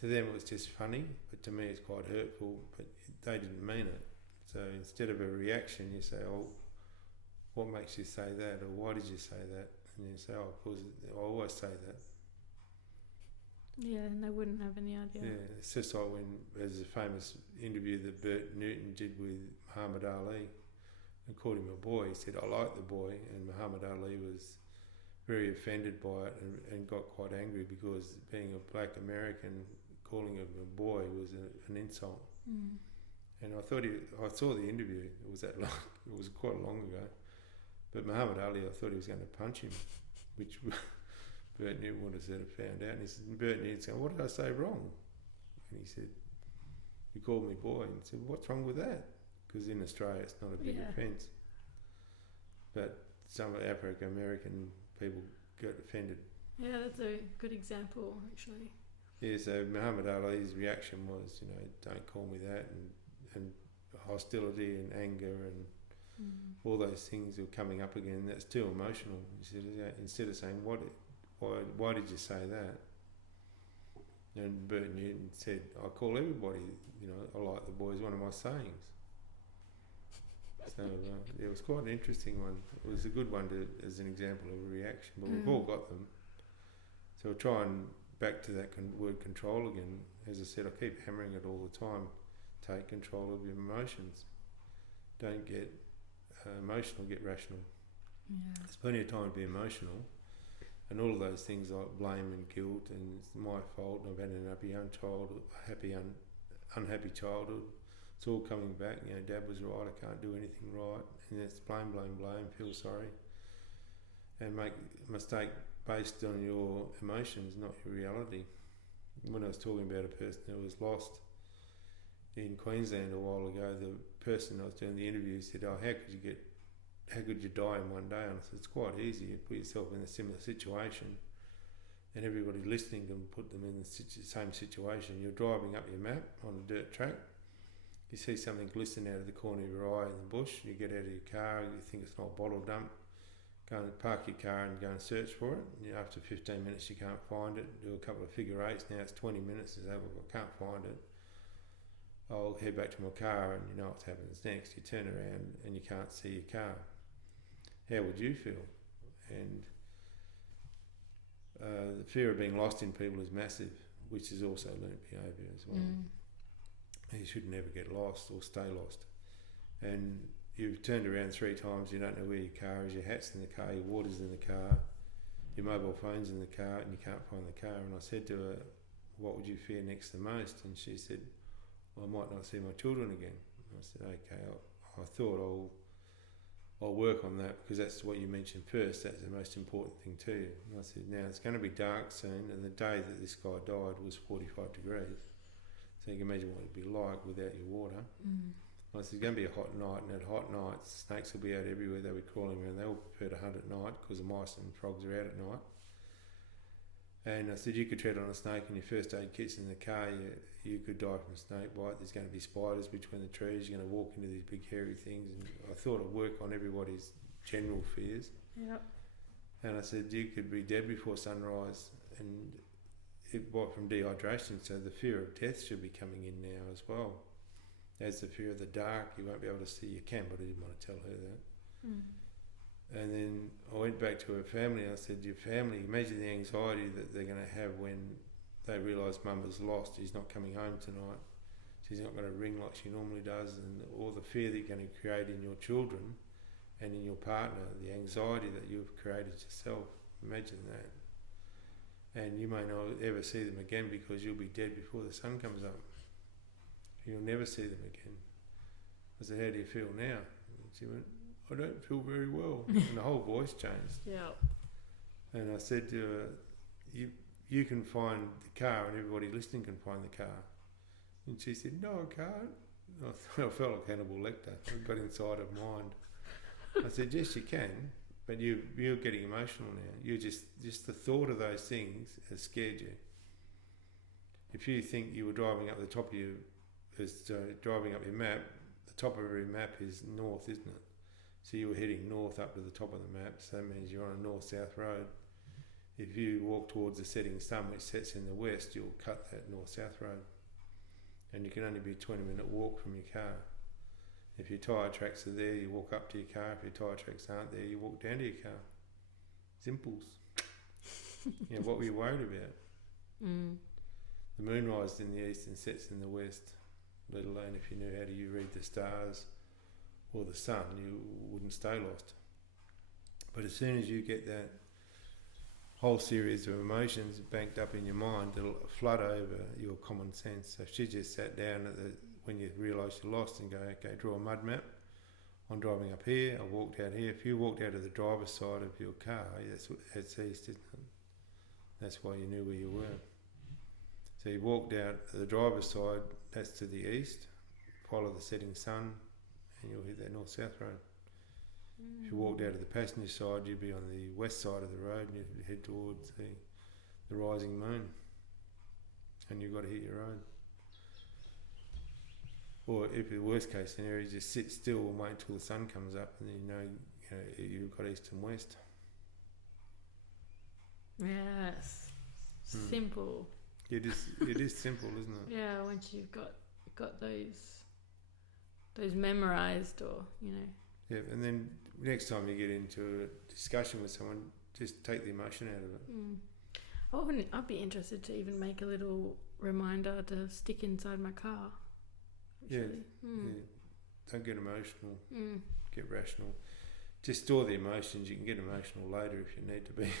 to them it was just funny, but to me it's quite hurtful. But they didn't mean it. So instead of a reaction, you say, "Oh, what makes you say that?" Or "Why did you say that?" And you say, "Oh, because I always say that." Yeah, and they wouldn't have any idea. Yeah, it's just like when there's a famous interview that Bert Newton did with Muhammad Ali and called him a boy. He said, "I like the boy," and Muhammad Ali was very offended by it and got quite angry because being a black American, calling him a boy was an insult. And I saw the interview. It was that long. It was quite long ago. But Muhammad Ali, I thought he was going to punch him, which Bert Newton would have said, found out. And he said, Bert Newton said, "What did I say wrong?" And he said, "You called me boy." And he said, "What's wrong with that?" Because in Australia it's not a big offence. But some African American people got offended. Yeah, that's a good example, actually. Yeah, so Muhammad Ali's reaction was, "Don't call me that," and hostility and anger and all those things were coming up again. That's too emotional. Instead of saying, why did you say that? And Bert Newton said, "I call everybody, I like the boy," is one of my sayings. So it was quite an interesting one. It was a good one as an example of a reaction, but we've all got them. So we'll try and back to that word control again. As I said, I keep hammering it all the time. Take control of your emotions. Don't get emotional, get rational. Yeah. There's plenty of time to be emotional, and all of those things like blame and guilt and it's my fault and I've had an unhappy childhood. It's all coming back. Dad was right, I can't do anything right, and it's blame, feel sorry, and make a mistake based on your emotions, not your reality. When I was talking about a person who was lost in Queensland a while ago, the person I was doing the interview said, "Oh, how could you die in one day?" And I said, "It's quite easy. You put yourself in a similar situation, and everybody listening can put them in the same situation. You're driving up your map on a dirt track. You see something glisten out of the corner of your eye in the bush. You get out of your car. You think it's not a bottle dump. Go and park your car and go and search for it. After 15 minutes, you can't find it. Do a couple of figure eights. Now it's 20 minutes. You say, "Well, I can't find it. I'll head back to my car," and you know what happens next. You turn around and you can't see your car. How would you feel? And the fear of being lost in people is massive, which is also learnt behaviour as well. You should never get lost or stay lost. And you've turned around 3 times, you don't know where your car is, your hat's in the car, your water's in the car, your mobile phone's in the car, and you can't find the car. And I said to her, "What would you fear next the most?" And she said, "Well, I might not see my children again." And I said, "Okay, I thought I'll work on that, because that's what you mentioned first. That's the most important thing to you." And I said, "Now it's going to be dark soon, and the day that this guy died was 45 degrees. So you can imagine what it'd be like without your water." I said, "It's going to be a hot night, and at hot nights, snakes will be out everywhere. They'll be crawling around. They all prefer to hunt at night because the mice and frogs are out at night." And I said, "You could tread on a snake in your first aid kit's in the car. You could die from a snake bite. There's going to be spiders between the trees. You're going to walk into these big hairy things." And I thought I'd work on everybody's general fears. Yep. And I said, "You could be dead before sunrise, and from dehydration. So the fear of death should be coming in now as well. As the fear of the dark, you won't be able to see your camp." But I didn't want to tell her that. And then I went back to her family and I said, "Your family, imagine the anxiety that they're going to have when they realise Mum is lost. She's not coming home tonight. She's not going to ring like she normally does, and all the fear that you're going to create in your children and in your partner, the anxiety that you've created yourself. Imagine that. And you may not ever see them again because you'll be dead before the sun comes up. You'll never see them again." I said, "How do you feel now?" And she went, "I don't feel very well." And the whole voice changed. Yeah. And I said to her, you can find the car, and everybody listening can find the car." And she said, "No, I can't." I felt like Hannibal Lecter. I got inside her mind. I said, "Yes, you can. But you're getting emotional now. You're just the thought of those things has scared you. If you think you were driving up the top of driving up your map, the top of every map is north, isn't it? So you were heading north up to the top of the map, so that means you're on a north-south road. If you walk towards the setting sun, which sets in the west, you'll cut that north-south road. And you can only be a 20-minute walk from your car. If your tyre tracks are there, you walk up to your car. If your tyre tracks aren't there, you walk down to your car. Simples. What were you worried about? The moon rises in the east and sets in the west, let alone if you knew how you read the stars or the sun, you wouldn't stay lost. But as soon as you get that whole series of emotions banked up in your mind, it'll flood over your common sense. So if she just sat down when you realise you're lost and go, okay, draw a mud map. I'm driving up here, I walked out here. If you walked out of the driver's side of your car, that's east, isn't it? That's why you knew where you were. So you walked out the driver's side, that's to the east, follow the setting sun, and you'll hit that north-south road. If you walked out of the passenger side, you'd be on the west side of the road and you'd head towards the rising moon. And you've got to hit your road. Or if the worst case scenario, you just sit still and wait until the sun comes up and then you know you've got east and west. Yes. Simple. It is simple, isn't it? Yeah, once you've got those memorized, or Yeah, and then next time you get into a discussion with someone, just take the emotion out of it. I'd be interested to even make a little reminder to stick inside my car. Actually. Yeah. Don't get emotional. Get rational. Just store the emotions. You can get emotional later if you need to be.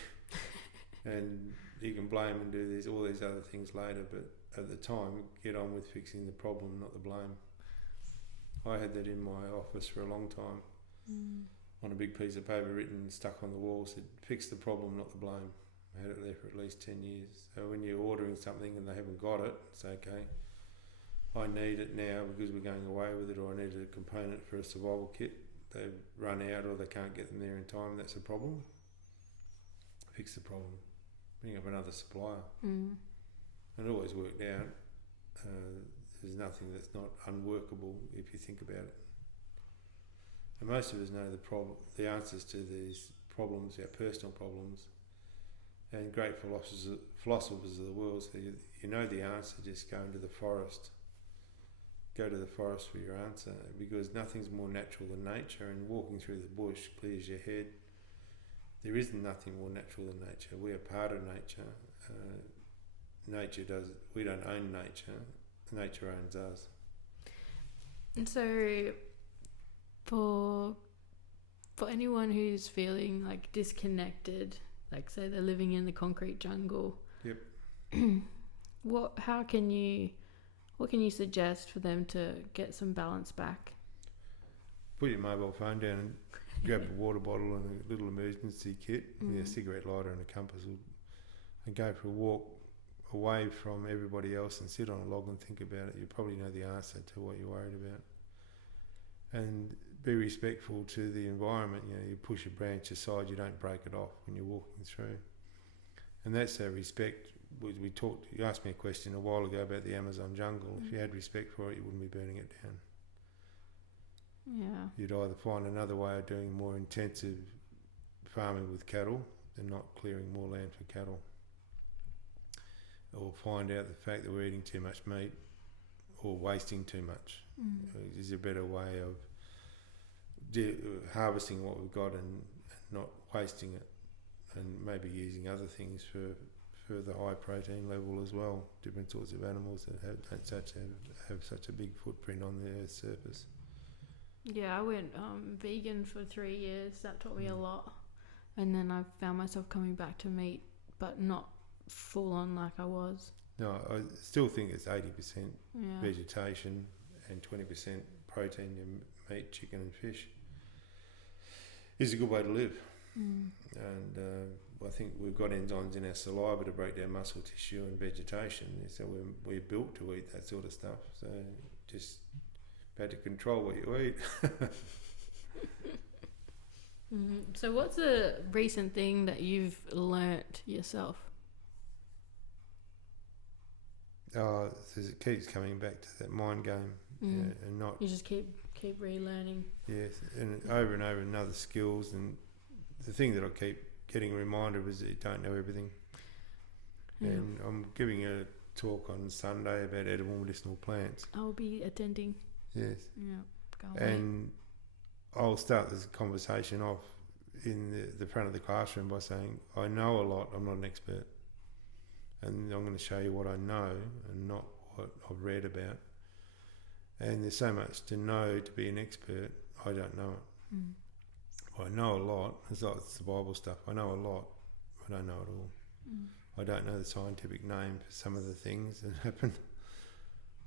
And you can blame and do all these other things later, but at the time, get on with fixing the problem, not the blame. I had that in my office for a long time. On a big piece of paper written, stuck on the wall, said, fix the problem, not the blame. I had it there for at least 10 years. So when you're ordering something and they haven't got it, it's okay. I need it now because we're going away with it, or I need a component for a survival kit. They've run out or they can't get them there in time. That's a problem. Fix the problem. Bring up another supplier. And it always worked out. There's nothing that's not unworkable if you think about it. And most of us know the answers to these problems, our personal problems. And great philosophers of the world say, you know the answer, just go into the forest. Go to the forest for your answer, because nothing's more natural than nature, and walking through the bush clears your head. There is nothing more natural than nature. We are part of nature. Nature does. We don't own nature. Nature owns us. And so, for anyone who's feeling like disconnected, like say they're living in the concrete jungle. Yep. What can you suggest for them to get some balance back? Put your mobile phone down and grab a water bottle and a little emergency kit, with a cigarette lighter and a compass, and go for a walk away from everybody else and sit on a log and think about it. You probably know the answer to what you're worried about. And be respectful to the environment. You push a branch aside, you don't break it off when you're walking through. And that's our respect. You asked me a question a while ago about the Amazon jungle. If you had respect for it, you wouldn't be burning it down. Yeah. You'd either find another way of doing more intensive farming with cattle than not clearing more land for cattle, or find out the fact that we're eating too much meat or wasting too much. Is there a better way of harvesting what we've got and not wasting it, and maybe using other things for the high protein level as well, different sorts of animals that have such a big footprint on the Earth's surface. Yeah, I went vegan for 3 years. That taught me a lot. And then I found myself coming back to meat, but not full on like I was. No, I still think it's 80% vegetation and 20% protein in meat, chicken and fish. Is a good way to live. And I think we've got enzymes in our saliva to break down muscle tissue and vegetation, so we're built to eat that sort of stuff. So just had to control what you eat. So what's a recent thing that you've learnt yourself? It keeps coming back to that mind game, and not. You just keep relearning. Yes, and over and other skills, and the thing that I keep getting reminded is that you don't know everything. Yeah. And I'm giving a talk on Sunday about edible medicinal plants. I'll be attending. Yes. Yeah. And I'll start this conversation off in the front of the classroom by saying, I know a lot, I'm not an expert. And I'm going to show you what I know and not what I've read about. And there's so much to know to be an expert, I don't know it. I know a lot, it's like the Bible stuff, I know a lot, I don't know it all. I don't know the scientific name for some of the things that happen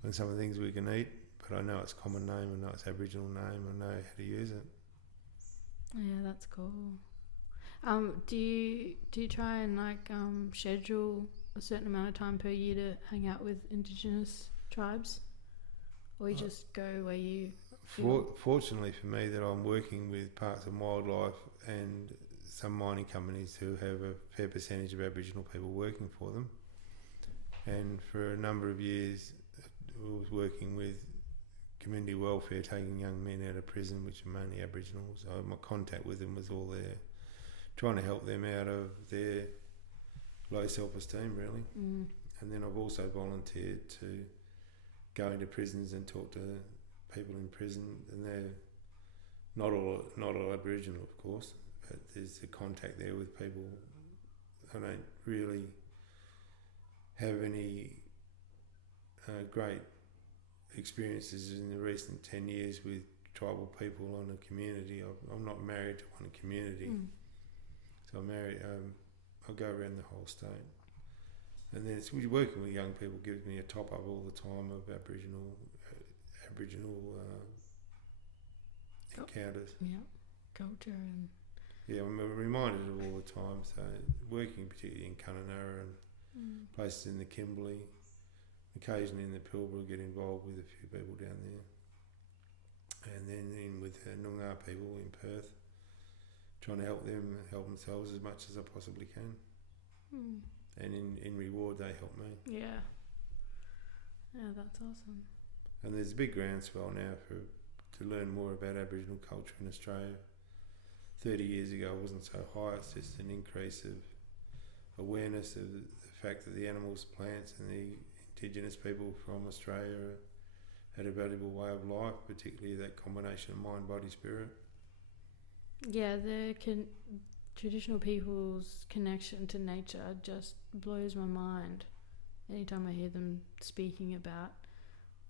and some of the things we can eat, but I know its common name, I know its Aboriginal name, I know how to use it. Yeah, that's cool. Do you try and schedule a certain amount of time per year to hang out with Indigenous tribes, or you just go where you? Fortunately for me, that I'm working with Parks and Wildlife and some mining companies who have a fair percentage of Aboriginal people working for them, and for a number of years, I was working with community welfare, taking young men out of prison, which are mainly Aboriginals. My contact with them was all there, trying to help them out of their low self-esteem, really. And then I've also volunteered to go into prisons and talk to people in prison, and they're not all Aboriginal, of course, but there's a contact there with people. I don't really have any great experiences in the recent 10 years with tribal people on a community. I'm not married to one community, so I'm married. I go around the whole state, and then it's working with young people gives me a top up all the time of Aboriginal encounters. Yeah, culture and. Yeah, I'm reminded of all the time. So working particularly in Kununurra and places in the Kimberley, occasionally in the Pilbara, get involved with a few people down there, and then in with Noongar people in Perth, trying to help them help themselves as much as I possibly can. And in reward, they help me. Yeah, that's awesome. And there's a big groundswell now to learn more about Aboriginal culture in Australia. 30 years ago it wasn't so high. It's just an increase of awareness of the fact that the animals, plants and the Indigenous people from Australia had a valuable way of life, particularly that combination of mind, body, spirit. Yeah, traditional people's connection to nature just blows my mind anytime I hear them speaking about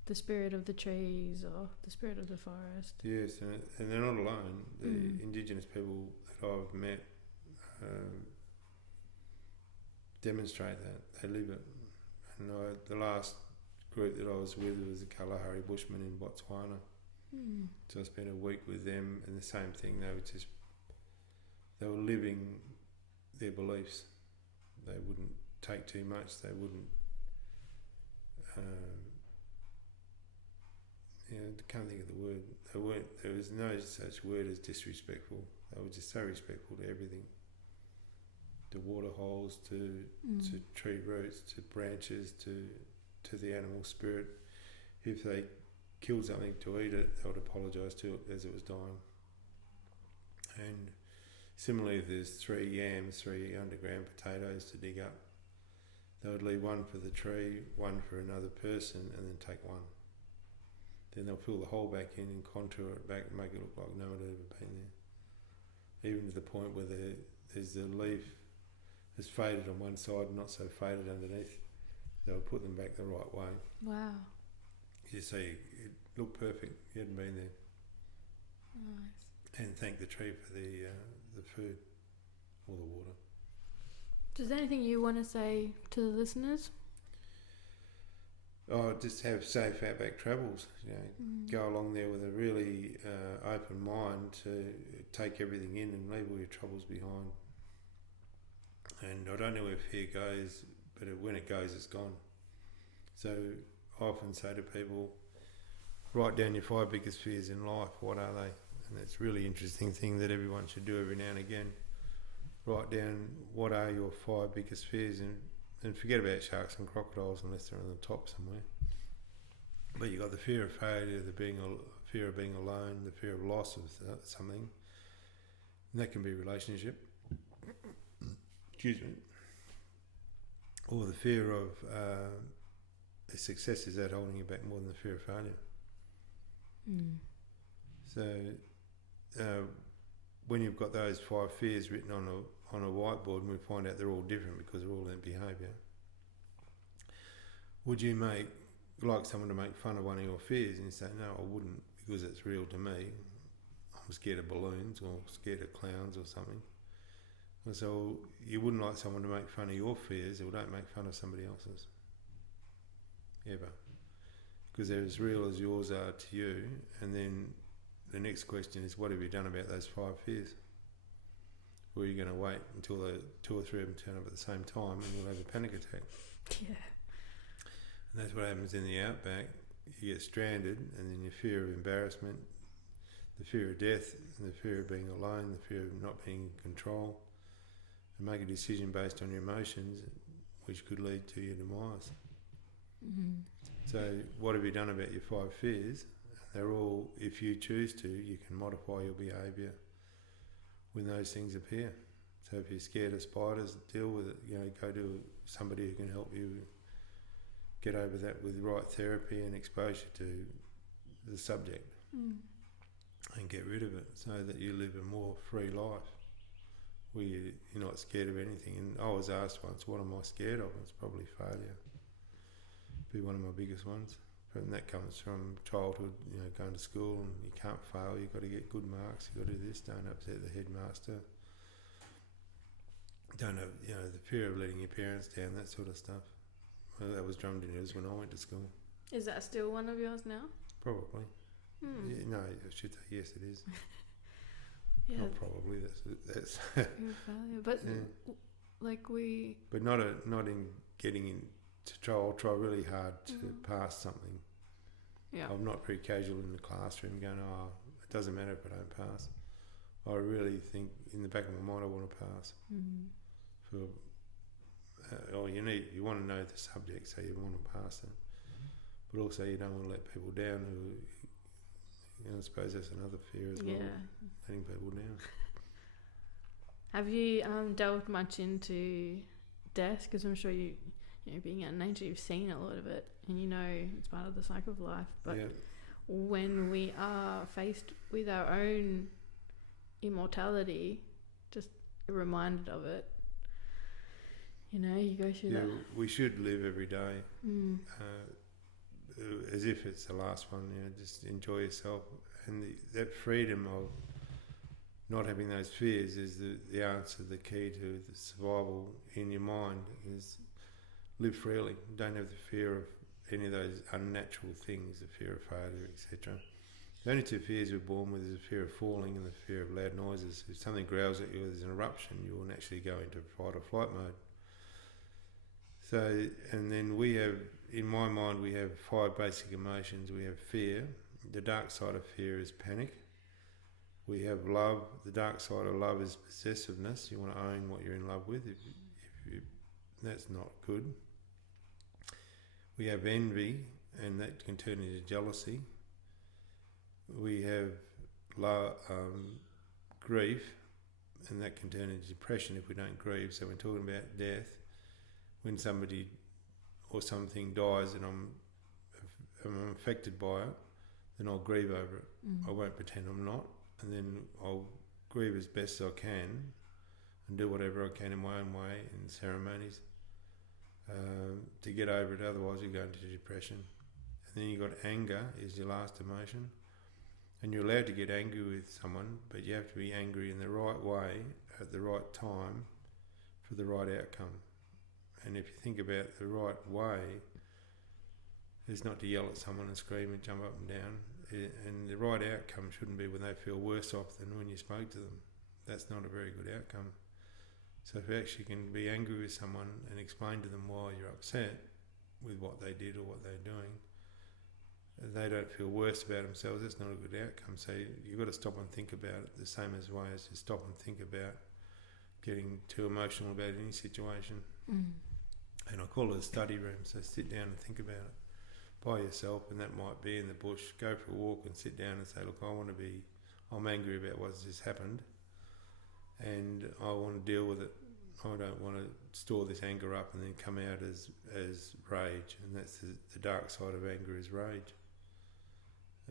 the spirit of the trees or the spirit of the forest. Yes, and they're not alone. The Indigenous people that I've met demonstrate that. They live it. And the last group that I was with was the Kalahari Bushmen in Botswana. So I spent a week with them, and the same thing, they were living their beliefs. They wouldn't take too much, they wouldn't I can't think of the word. There was no such word as disrespectful. They were just so respectful to everything. To water holes, to tree roots, to branches, to the animal spirit. If they killed something to eat it, they would apologise to it as it was dying. And similarly, if there's 3 underground potatoes to dig up, they would leave one for the tree, one for another person, and then take one. Then they'll fill the hole back in and contour it back and make it look like no one had ever been there. Even to the point where there's the leaf that's faded on one side and not so faded underneath. They'll put them back the right way. Wow. You see, it looked perfect. You hadn't been there. Nice. And thank the tree for the food or the water. Is there anything you want to say to the listeners? Just have safe outback travels. Go along there with a really open mind to take everything in and leave all your troubles behind. And I don't know where fear goes, but when it goes, it's gone. So I often say to people, write down your 5 biggest fears in life. What are they? And that's a really interesting thing that everyone should do every now and again. Write down what are your 5 biggest fears, and forget about sharks and crocodiles unless they're on the top somewhere. But you've got the fear of failure, the fear of being alone, the fear of loss of something. And that can be relationship. Excuse me. Or the fear of success is that holding you back more than the fear of failure. So when you've got those 5 fears written on a whiteboard, and we find out they're all different because they're all in behaviour, would you like someone to make fun of one of your fears? And you say, no, I wouldn't, because it's real to me. I'm scared of balloons or scared of clowns or something. And so you wouldn't like someone to make fun of your fears, or don't make fun of somebody else's. Ever. Because they're as real as yours are to you. And then the next question is, what have you done about those 5 fears? Or are you going to wait until the 2 or 3 of them turn up at the same time and you'll have a panic attack? Yeah. And that's what happens in the outback. You get stranded, and then your fear of embarrassment, the fear of death, and the fear of being alone, the fear of not being in control, and make a decision based on your emotions, which could lead to your demise. So what have you done about your 5 fears? They're all, if you choose to, you can modify your behaviour when those things appear. So if you're scared of spiders, deal with it. Go to somebody who can help you get over that with the right therapy and exposure to the subject, and get rid of it, so that you live a more free life where you're not scared of anything. And I was asked once, what am I scared of? It's probably failure. Be one of my biggest ones. And that comes from childhood, going to school, and you can't fail, you've got to get good marks, you've got to do this, don't upset the headmaster, don't have, the fear of letting your parents down, that sort of stuff. Well, that was drummed in us when I went to school. Is that still one of yours now? Probably. Yeah, no, I should say yes, it is. Yeah. Not probably. That's. Failure, but But not in getting into trouble. I'll try really hard to pass something. Yeah. I'm not very casual in the classroom going, it doesn't matter if I don't pass. I really think in the back of my mind I want to pass. You want to know the subject, so you want to pass it. But also you don't want to let people down who, I suppose that's another fear as well, letting people down. Have you delved much into death? Because I'm sure you being out in nature, you've seen a lot of it, and it's part of the cycle of life. But when we are faced with our own immortality, just reminded of it, you go through that. We should live every day as if it's the last one. Just enjoy yourself, and that freedom of not having those fears is the answer. The key to the survival in your mind is live freely. Don't have the fear of any of those unnatural things, the fear of failure, etc. The only 2 fears we're born with is the fear of falling and the fear of loud noises. If something growls at you, there's an eruption, you will naturally go into fight or flight mode. So, and then in my mind, we have 5 basic emotions. We have fear. The dark side of fear is panic. We have love. The dark side of love is possessiveness. You want to own what you're in love with. That's not good. We have envy, and that can turn into jealousy. We have grief, and that can turn into depression if we don't grieve. So we're talking about death. When somebody or something dies and I'm affected by it, then I'll grieve over it. I won't pretend I'm not, and then I'll grieve as best I can and do whatever I can in my own way in ceremonies to get over it. Otherwise you go into depression. And then you've got anger is your last emotion, and you're allowed to get angry with someone, but you have to be angry in the right way at the right time for the right outcome. And if you think about the right way, is not to yell at someone and scream and jump up and down. And the right outcome shouldn't be when they feel worse off than when you spoke to them. That's not a very good outcome. So if you actually can be angry with someone and explain to them why you're upset with what they did or what they're doing, they don't feel worse about themselves, that's not a good outcome. So you've got to stop and think about it the same as way as you stop and think about getting too emotional about any situation. And I call it a study room, so sit down and think about it by yourself, and that might be in the bush. Go for a walk and sit down and say, look, I'm angry about what's just happened, and I want to deal with it. I don't want to store this anger up and then come out as rage, and that's the dark side of anger is rage.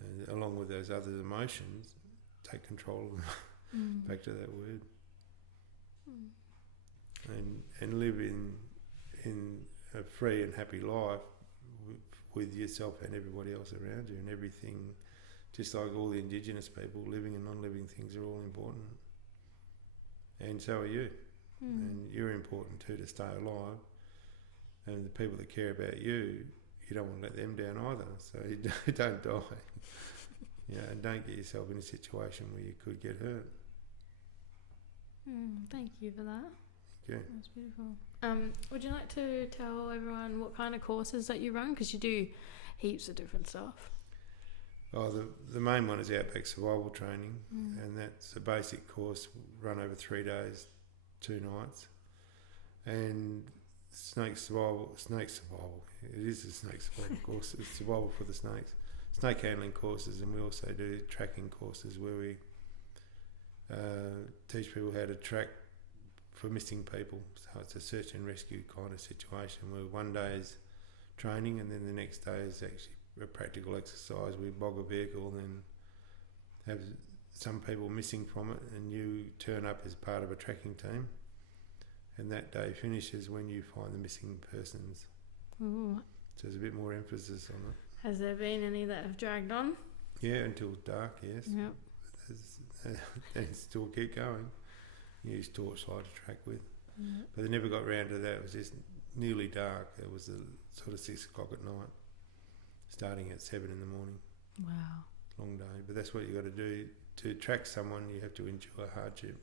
And along with those other emotions, take control of them. Back to that word. And live in a free and happy life with yourself and everybody else around you, and everything, just like all the indigenous people, living and non-living things are all important. And so are you. And you're important too to stay alive. And the people that care about you, you don't want to let them down either. So you don't die. And don't get yourself in a situation where you could get hurt. Thank you for that. Okay. That's beautiful. Would you like to tell everyone what kind of courses that you run? Because you do heaps of different stuff. Oh, the main one is Outback Survival Training, and that's a basic course run over 3 days, 2 nights. And snake survival. It is a snake survival course. It's survival for the snakes. Snake handling courses, and we also do tracking courses where we teach people how to track for missing people. So it's a search and rescue kind of situation where one day is training and then the next day is actually a practical exercise. We bog a vehicle and have some people missing from it, and you turn up as part of a tracking team, and that day finishes when you find the missing persons. Ooh. So there's a bit more emphasis on it. Has there been any that have dragged on? Yeah, until dark, yes. Yep. And still keep going. Use torchlight to track with. Yep. But they never got round to that. It was just nearly dark. It was sort of 6 o'clock at night, starting at 7 in the morning. Wow. Long day. But that's what you got to do. To track someone, you have to endure hardship.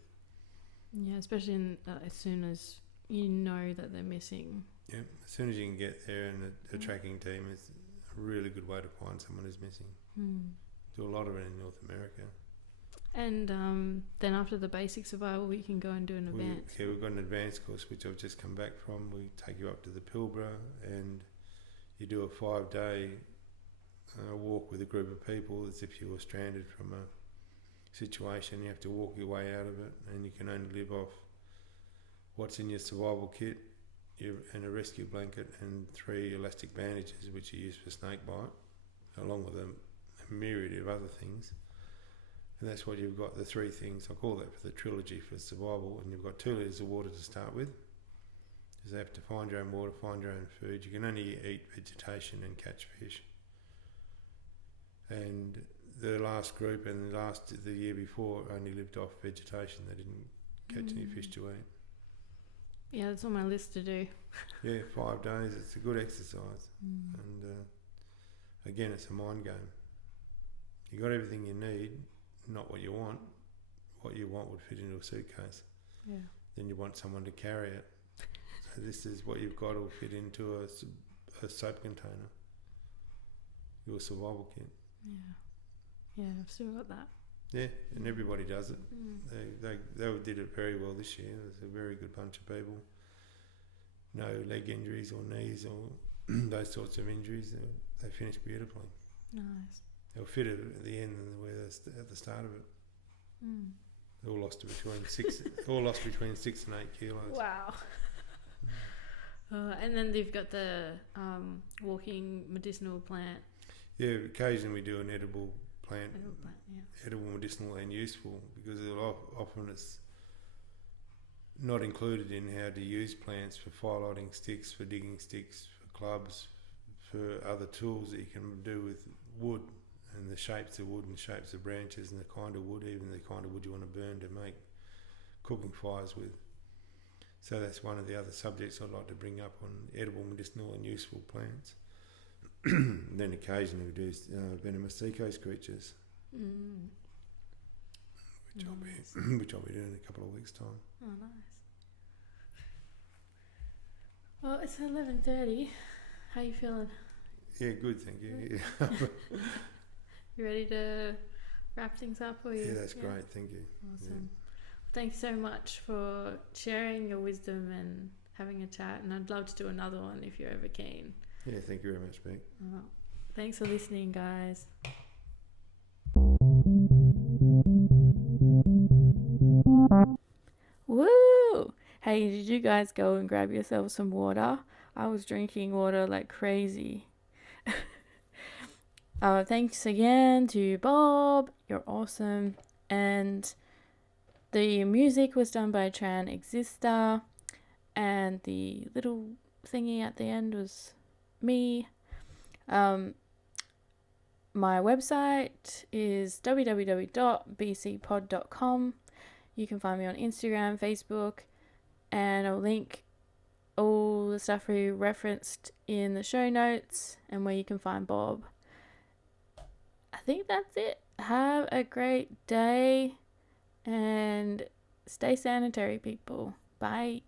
Yeah, especially as soon as you know that they're missing. Yeah, as soon as you can get there, and a tracking team is a really good way to find someone who's missing. Do a lot of it in North America. And then after the basic survival, you can go and do an advanced. Yeah, we've got an advanced course which I've just come back from. We take you up to the Pilbara and you do a 5-day walk with a group of people as if you were stranded from a situation. You have to walk your way out of it, and you can only live off what's in your survival kit, and a rescue blanket and 3 elastic bandages which you use for snake bite, along with a myriad of other things. And that's what you've got, the 3 things. I call that for the trilogy for survival. And you've got 2 litres of water to start with. You have to find your own water, find your own food. You can only eat vegetation and catch fish. And the last group and the year before only lived off vegetation. They didn't catch any fish to eat. Yeah, that's on my list to do. Yeah, 5 days. It's a good exercise. And again, it's a mind game. You got everything you need. Not what you want. What you want would fit into a suitcase. Yeah. Then you want someone to carry it. So this is what you've got to fit into a soap container. Your survival kit. Yeah. Yeah, I've still got that. Yeah, and everybody does it. They did it very well this year. There's a very good bunch of people. No leg injuries or knees or those sorts of injuries. They finished beautifully. Nice. They were fitter at the end than they were at the start of it. They all lost between 6 and 8 kilos. Wow. And then they've got the walking medicinal plant. Yeah, occasionally we do an edible plant. Yeah. Edible, medicinal and useful, because often it's not included in how to use plants for firelighting sticks, for digging sticks, for clubs, for other tools that you can do with wood. And the shapes of wood and shapes of branches and the kind of wood, even the kind of wood you want to burn to make cooking fires with. So that's one of the other subjects I'd like to bring up on edible, medicinal and useful plants. Then occasionally we do venomous sea coast creatures, which I'll be doing in a couple of weeks' time. Oh, nice. Well, it's 11:30. How are you feeling? Yeah, good, thank you. Yeah, You ready to wrap things up? Or yeah, that's great, thank you. Awesome. Thanks so much for sharing your wisdom and having a chat. And I'd love to do another one if you're ever keen. Yeah, thank you very much, Beck. Thanks for listening, guys. Woo! Hey, did you guys go and grab yourself some water? I was drinking water like crazy. Thanks again to Bob. You're awesome. And the music was done by Tran Exista. And the little thingy at the end was me. My website is www.bcpod.com. You can find me on Instagram, Facebook, and I'll link all the stuff we referenced in the show notes and where you can find Bob. I think that's it. Have a great day and stay sanitary, people. Bye.